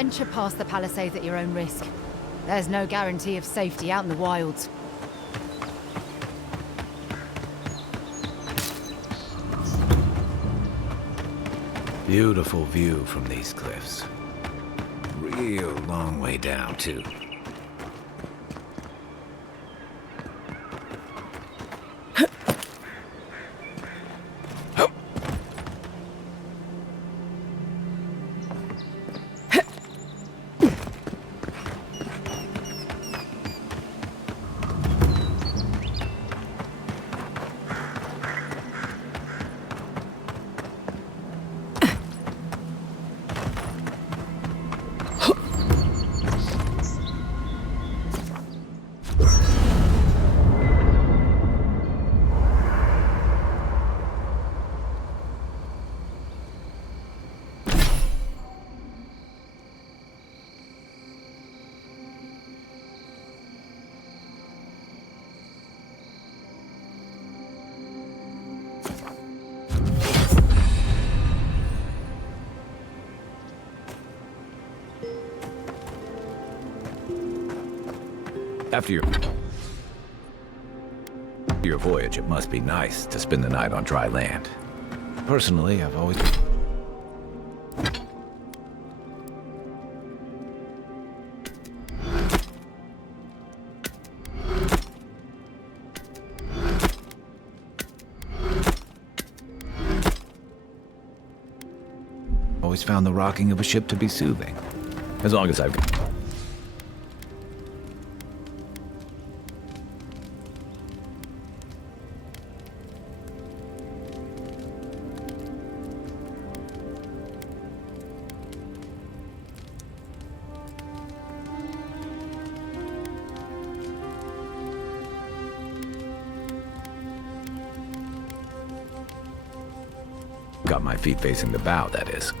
venture past the palisades at your own risk. There's no guarantee of safety out in the wilds. Beautiful view from these cliffs. Real long way down, too. After your voyage, it must be nice to spend the night on dry land. Personally, I've always found the rocking of a ship to be soothing. As long as I've got my feet facing the bow, that is.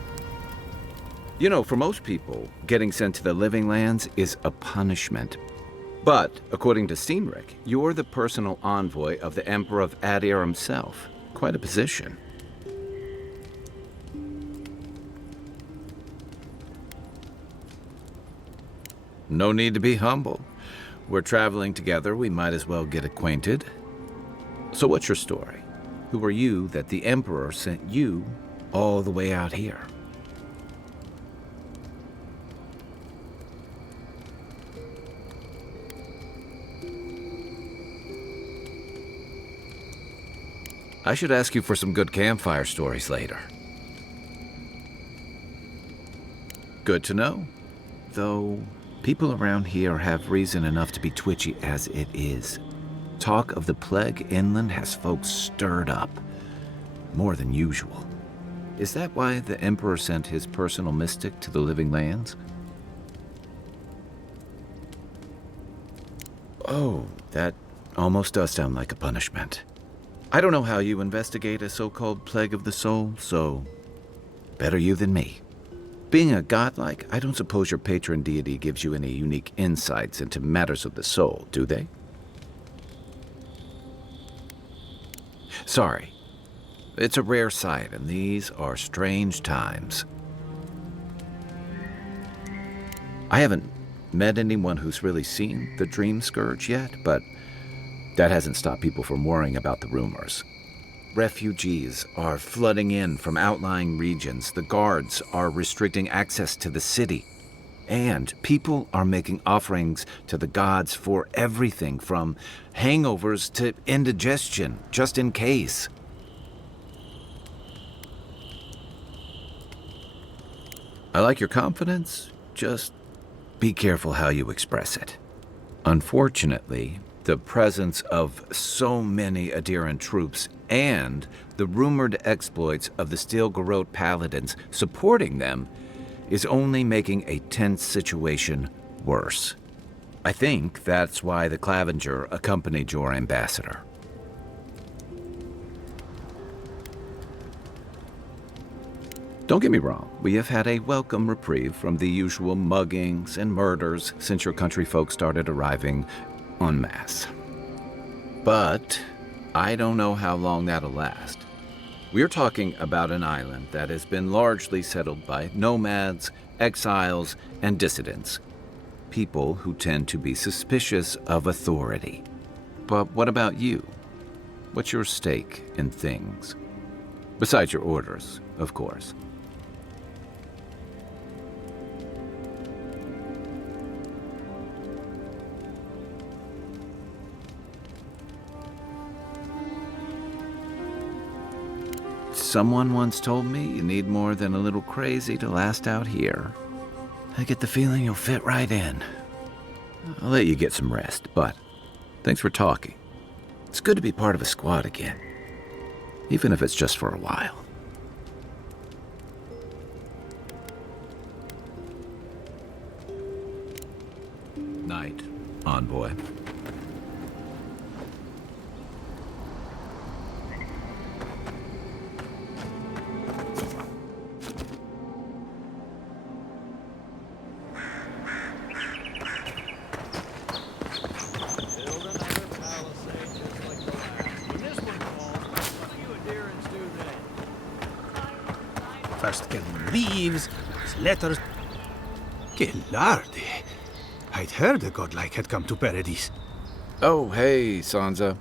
You know, for most people, getting sent to the Living Lands is a punishment. But, according to Cynric, you're the personal envoy of the Emperor of Adir himself. Quite a position. No need to be humble. We're traveling together, we might as well get acquainted. So what's your story? Who are you that the Emperor sent you all the way out here? I should ask you for some good campfire stories later. Good to know. Though, people around here have reason enough to be twitchy as it is. Talk of the plague inland has folks stirred up. More than usual. Is that why the Emperor sent his personal mystic to the Living Lands? Oh, that almost does sound like a punishment. I don't know how you investigate a so-called plague of the soul, so better you than me. Being a godlike, I don't suppose your patron deity gives you any unique insights into matters of the soul, do they? Sorry. It's a rare sight, and these are strange times. I haven't met anyone who's really seen the Dream Scourge yet, but that hasn't stopped people from worrying about the rumors. Refugees are flooding in from outlying regions. The guards are restricting access to the city. And people are making offerings to the gods for everything from hangovers to indigestion, just in case. I like your confidence, just be careful how you express it. Unfortunately, the presence of so many Adiran troops and the rumored exploits of the Steel Garrote paladins supporting them is only making a tense situation worse. I think that's why the Clavenger accompanied your ambassador. Don't get me wrong, we have had a welcome reprieve from the usual muggings and murders since your country folk started arriving en masse. But I don't know how long that'll last. We're talking about an island that has been largely settled by nomads exiles, and dissidents. People who tend to be suspicious of authority. But what about you? What's your stake in things? Besides your orders, of course. Someone once told me you need more than a little crazy to last out here. I get the feeling you'll fit right in. I'll let you get some rest, but thanks for talking. It's good to be part of a squad again, even if it's just for a while. Night, envoy. First getting leaves, letters. Que larde. I'd heard a godlike had come to Paradis. Oh, hey, Sansa.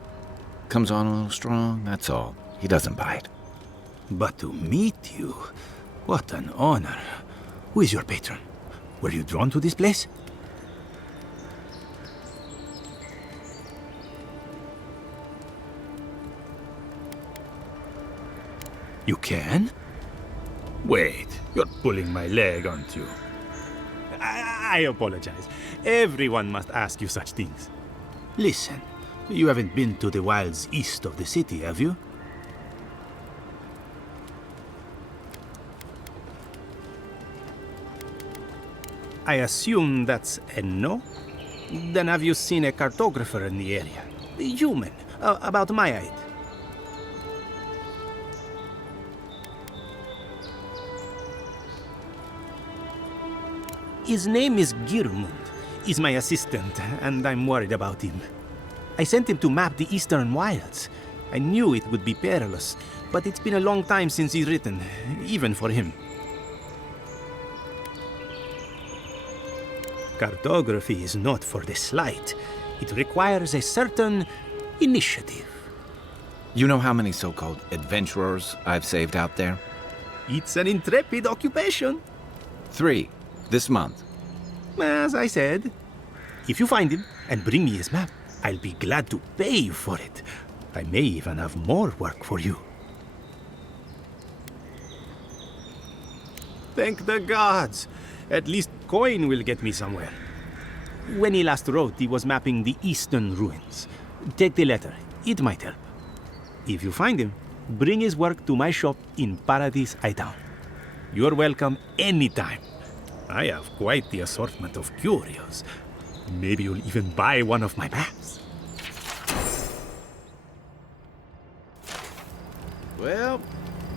Comes on a little strong, that's all. He doesn't bite. But to meet you, what an honor. Who is your patron? Were you drawn to this place? You can? Wait, you're pulling my leg, aren't you? I apologize. Everyone must ask you such things. Listen, you haven't been to the wilds east of the city, have you? I assume that's a no? Then have you seen a cartographer in the area? A human, about my height. His name is Girmund. He's my assistant, and I'm worried about him. I sent him to map the eastern wilds. I knew it would be perilous, but it's been a long time since he's written, even for him. Cartography is not for the slight. It requires a certain initiative. You know how many so-called adventurers I've saved out there? It's an intrepid occupation. 3. This month. As I said, if you find him and bring me his map, I'll be glad to pay you for it. I may even have more work for you. Thank the gods! At least coin will get me somewhere. When he last wrote, he was mapping the eastern ruins. Take the letter. It might help. If you find him, bring his work to my shop in Paradis Town. You're welcome anytime. I have quite the assortment of curios. Maybe you'll even buy one of my maps. Well,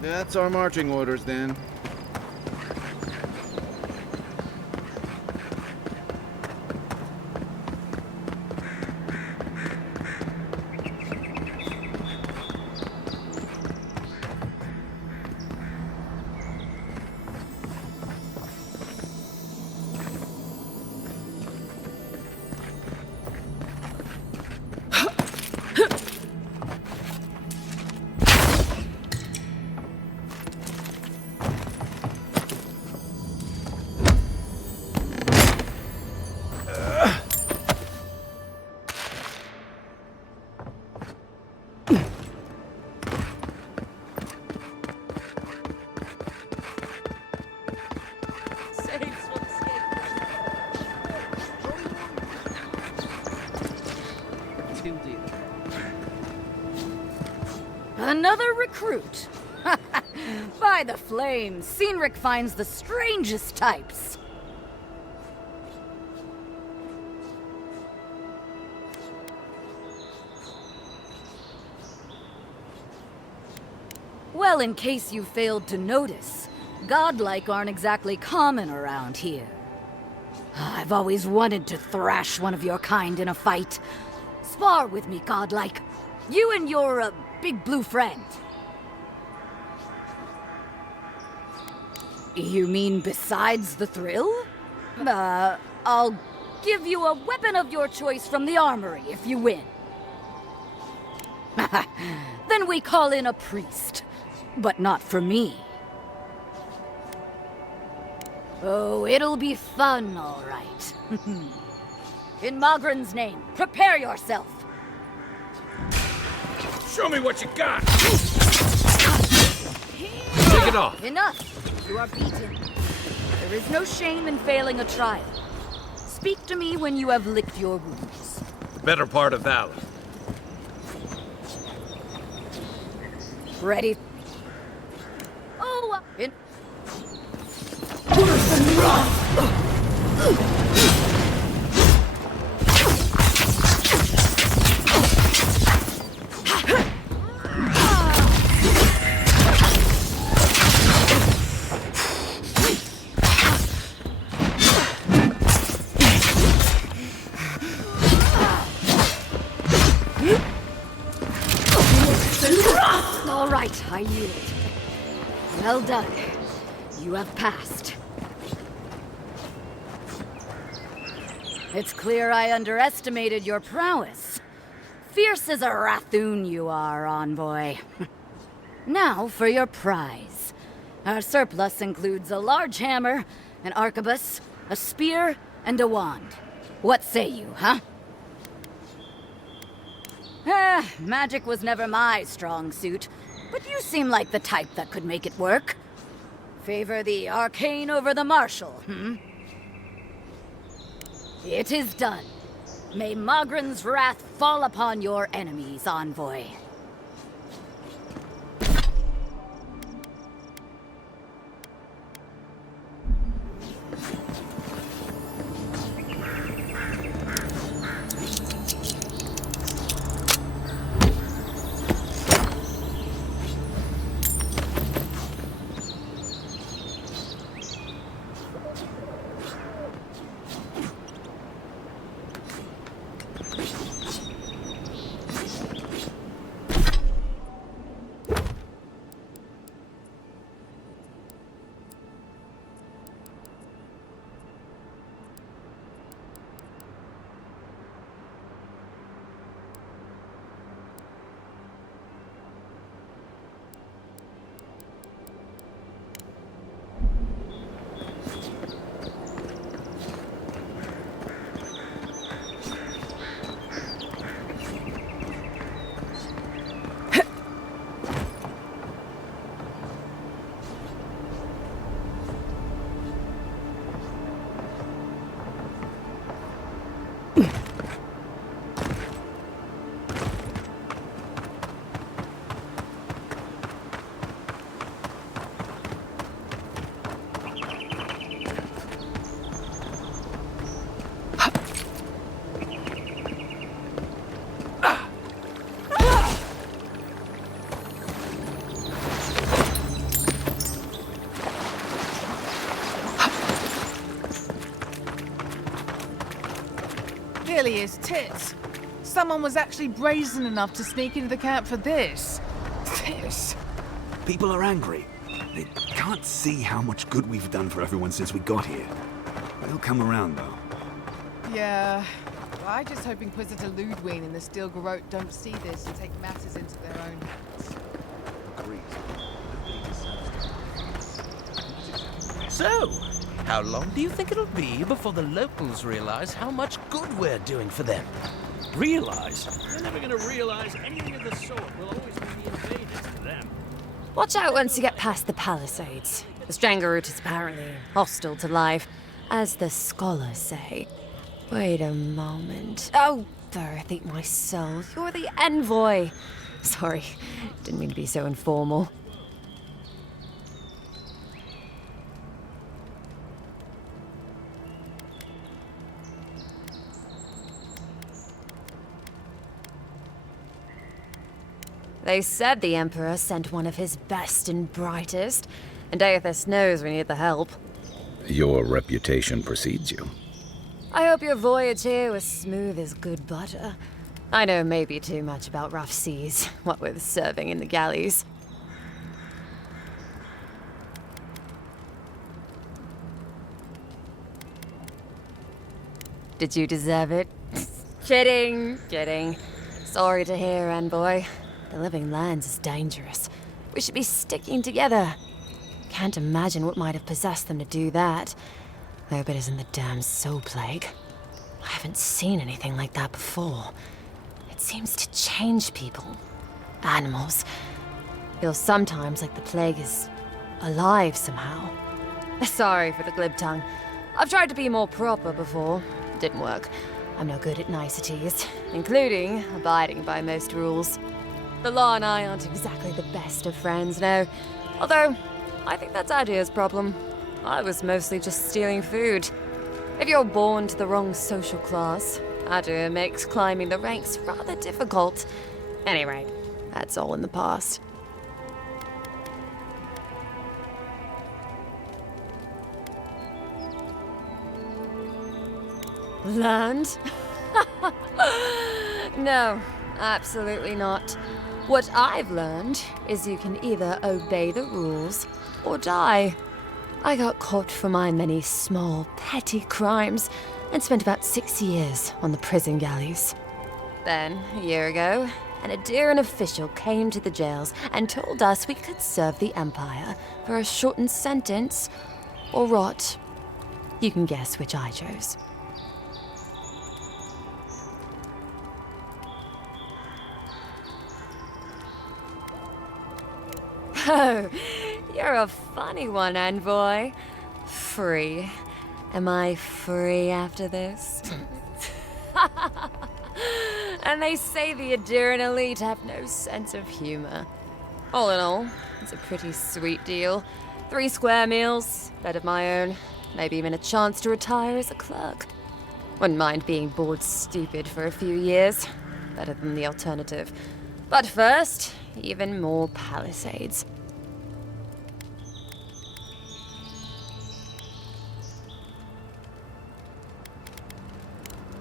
that's our marching orders then. Another recruit. By the flames, Cynric finds the strangest types. Well, in case you failed to notice, godlike aren't exactly common around here. I've always wanted to thrash one of your kind in a fight. Spar with me, godlike. You and your, big blue friend. You mean besides the thrill? I'll give you a weapon of your choice from the armory if you win. Then we call in a priest. But not for me. Oh, it'll be fun, all right. In Magran's name, prepare yourself. Show me what you got! Take it off! Enough! You are beaten. There is no shame in failing a trial. Speak to me when you have licked your wounds. Better part of valor. Ready? Oh, in... Worse than rough! All right, I yield. Well done. You have passed. It's clear I underestimated your prowess. Fierce as a Rathoon you are, envoy. Now for your prize. Our surplus includes a large hammer, an arquebus, a spear, and a wand. What say you, huh? Magic was never my strong suit, but you seem like the type that could make it work. Favor the arcane over the martial, It is done. May Magran's wrath fall upon your enemies, envoy. Clearly his tits. Someone was actually brazen enough to sneak into the camp for this. This. People are angry. They can't see how much good we've done for everyone since we got here. They'll come around, though. Yeah. Well, I just hope Inquisitor Ludwig and the Steel Garrote don't see this and take matters into their own hands. So, how long do you think it'll be before the locals realize how much good we're doing for them? Realize? They're never gonna realize anything of the sort. We'll always be the invaders to them. Watch out once you get past the palisades. The Strangerroot is apparently hostile to life, as the scholars say. Wait a moment. Oh, Birth, eat my soul. You're the envoy. Sorry, didn't mean to be so informal. They said the Emperor sent one of his best and brightest, and Aethys knows we need the help. Your reputation precedes you. I hope your voyage here was smooth as good butter. I know maybe too much about rough seas, what with serving in the galleys. Did you deserve it? Kidding, kidding. Sorry to hear, Envoy. The living lands is dangerous. We should be sticking together. Can't imagine what might have possessed them to do that. Hope it isn't the damn soul plague. I haven't seen anything like that before. It seems to change people. Animals. Feels sometimes like the plague is alive somehow. Sorry for the glib tongue. I've tried to be more proper before. Didn't work. I'm no good at niceties, including abiding by most rules. The law and I aren't exactly the best of friends, no. Although, I think that's Adia's problem. I was mostly just stealing food. If you're born to the wrong social class, Adia makes climbing the ranks rather difficult. Anyway, that's all in the past. Learned? No, absolutely not. What I've learned is you can either obey the rules or die. I got caught for my many small, petty crimes and spent about 6 years on the prison galleys. Then, a year ago, an Adiran official came to the jails and told us we could serve the Empire for a shortened sentence or rot. You can guess which I chose. Oh, you're a funny one, Envoy. Free. Am I free after this? And they say the Adiran elite have no sense of humor. All in all, it's a pretty sweet deal. 3 square meals, bed of my own, maybe even a chance to retire as a clerk. Wouldn't mind being bored stupid for a few years. Better than the alternative. But first, even more palisades.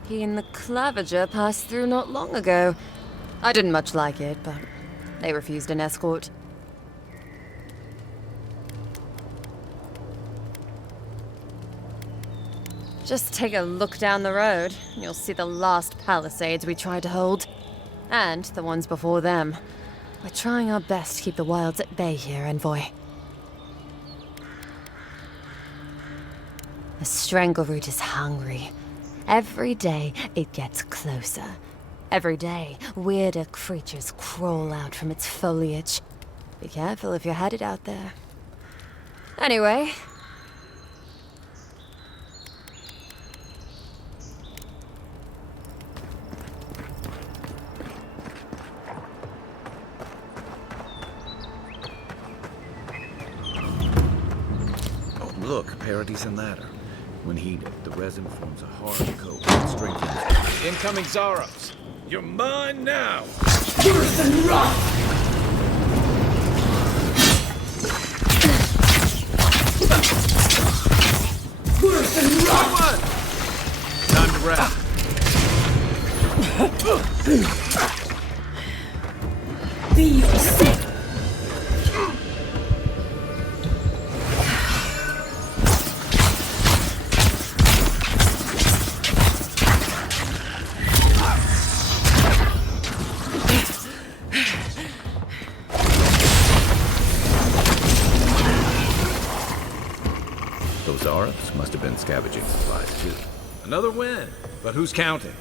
He and the Clavager passed through not long ago. I didn't much like it, but they refused an escort. Just take a look down the road, and you'll see the last palisades we tried to hold. And the ones before them. We're trying our best to keep the wilds at bay here, Envoy. The Strangleroot is hungry. Every day, it gets closer. Every day, weirder creatures crawl out from its foliage. Be careful if you're headed out there. Anyway... Oh, look, Paradis and Ladder. When heated, the resin forms a hard coat that strengthens. Incoming Zaros! You're mine now! Worse than rock! Worse than rock! Time to wrap. Be sick! Those Arabs must have been scavenging supplies too. Another win, but who's counting?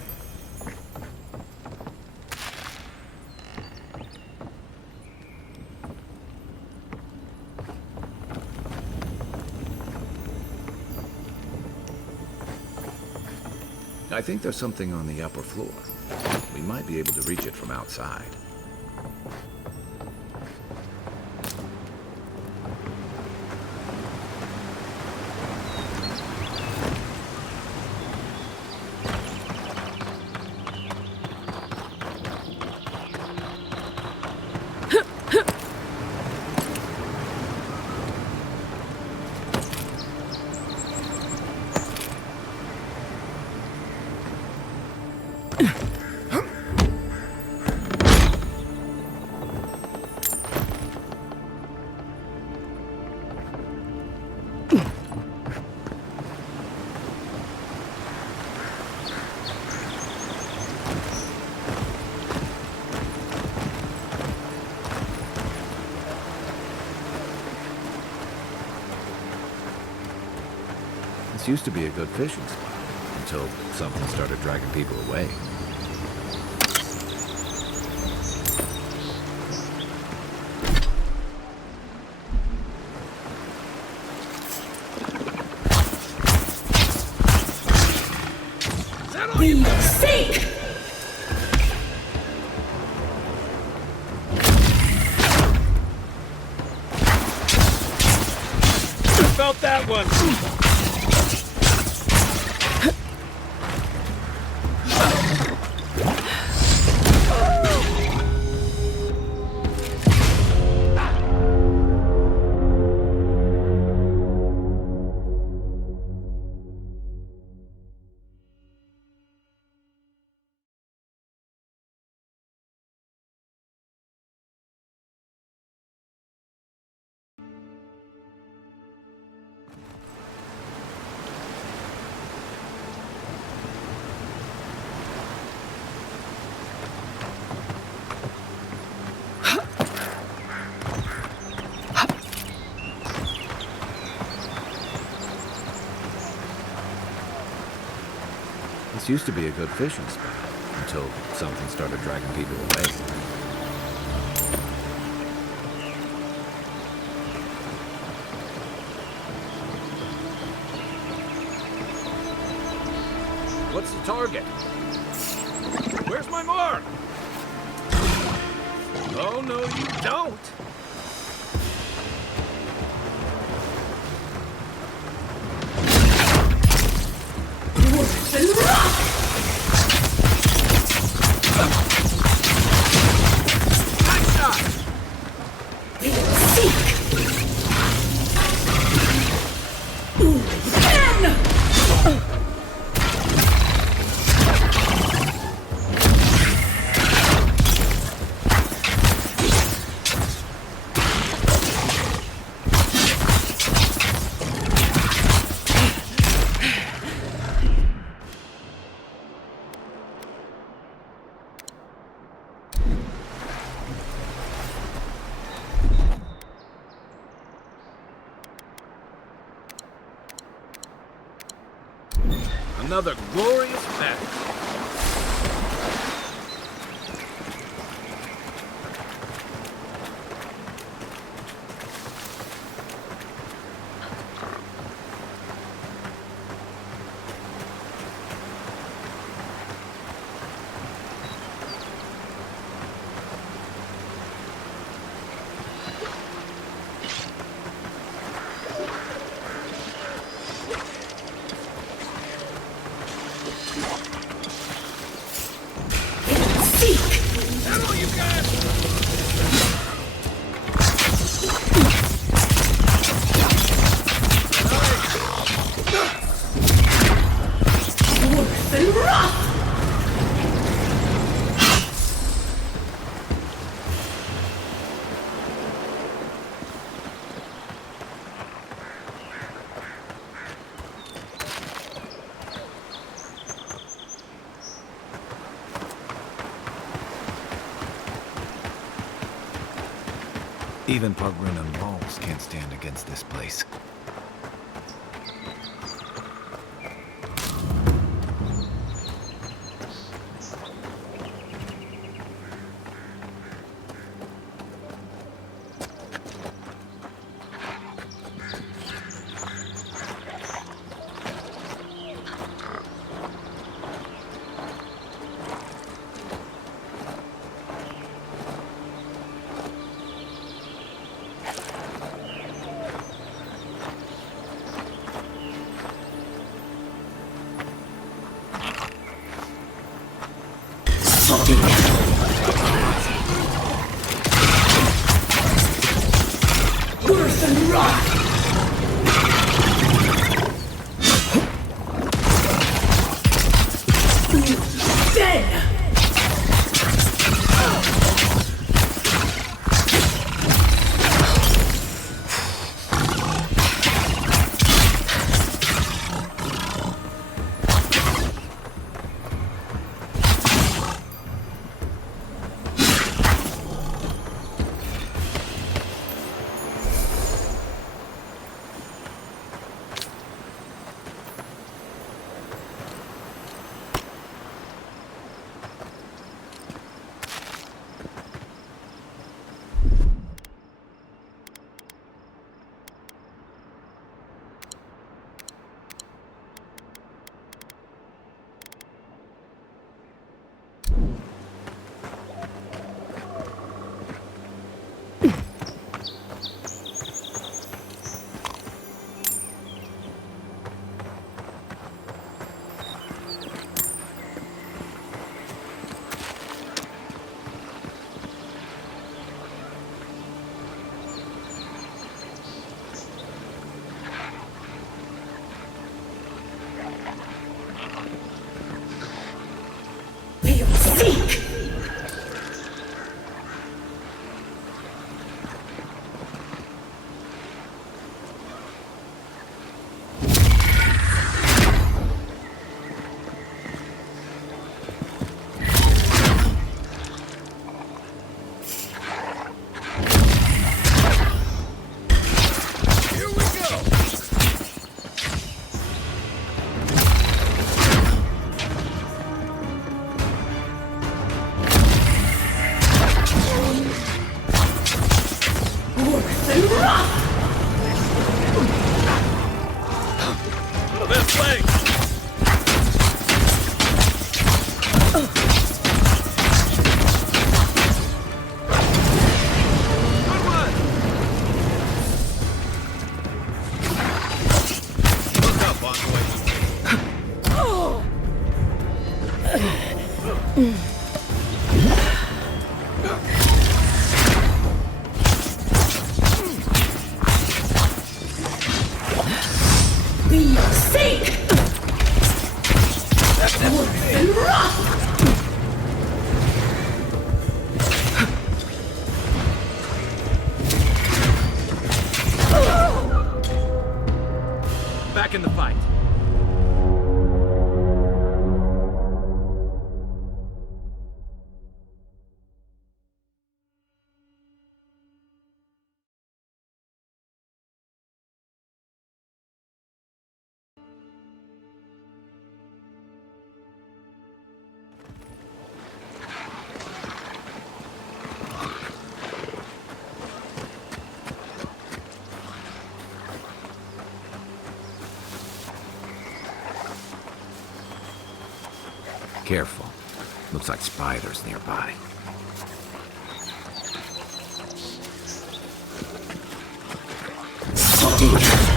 I think there's something on the upper floor. We might be able to reach it from outside. This used to be a good fishing spot until something started dragging people away. We sink! Felt that one! This used to be a good fishing spot until something started dragging people away. What's the target? Where's my mark? Oh, no, you don't! Worse than rock! Nice shot! Seek! Ooh, again! Another glorious match. Even Pogrun and walls can't stand against this place. Worse than rock! Dead! and wrath! They're playing! Back in the fight. Careful. Looks like spiders nearby. Seek!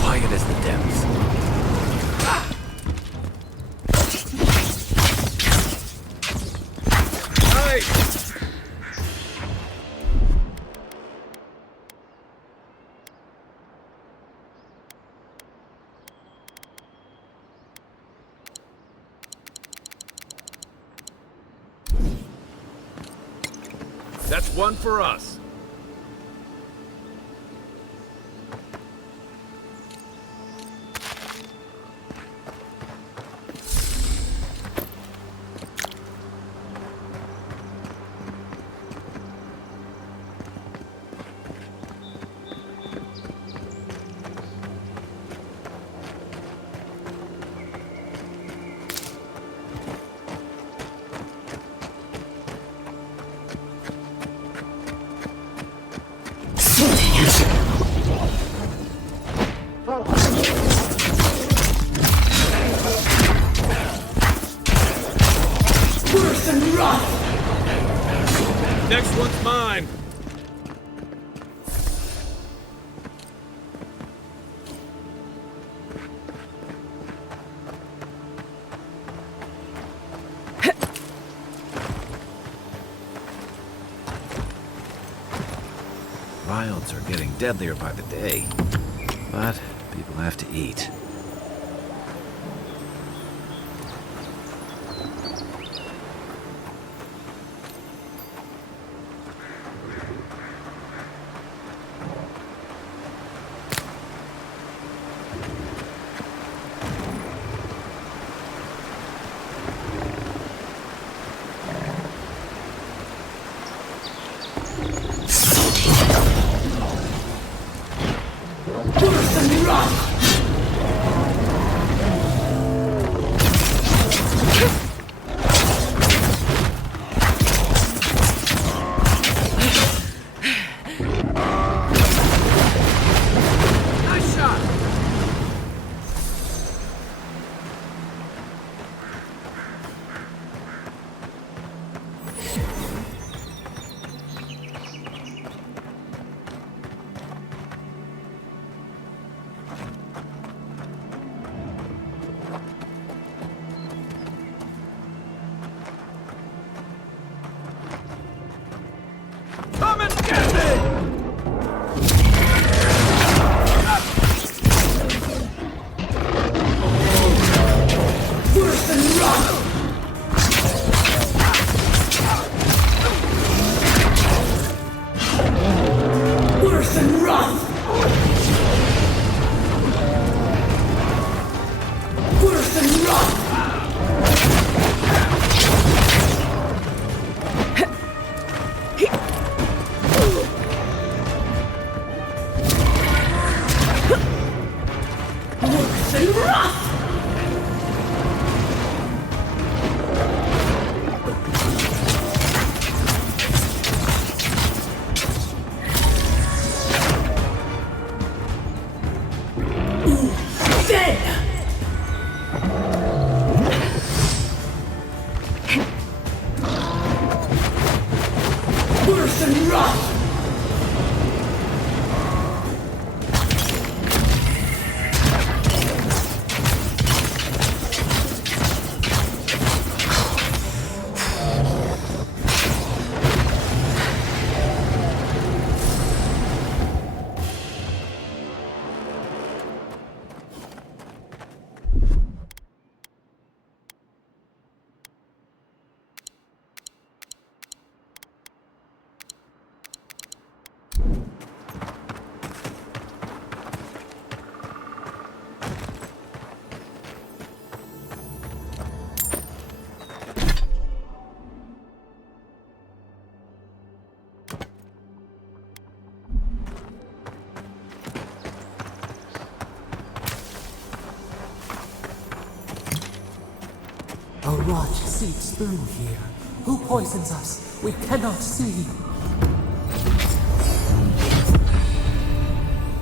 Quiet as the depths. That's one for us. Next one's mine. Wilds are getting deadlier by the day, but people have to eat. Worse than rot! A rot seeps through here. Who poisons us? We cannot see.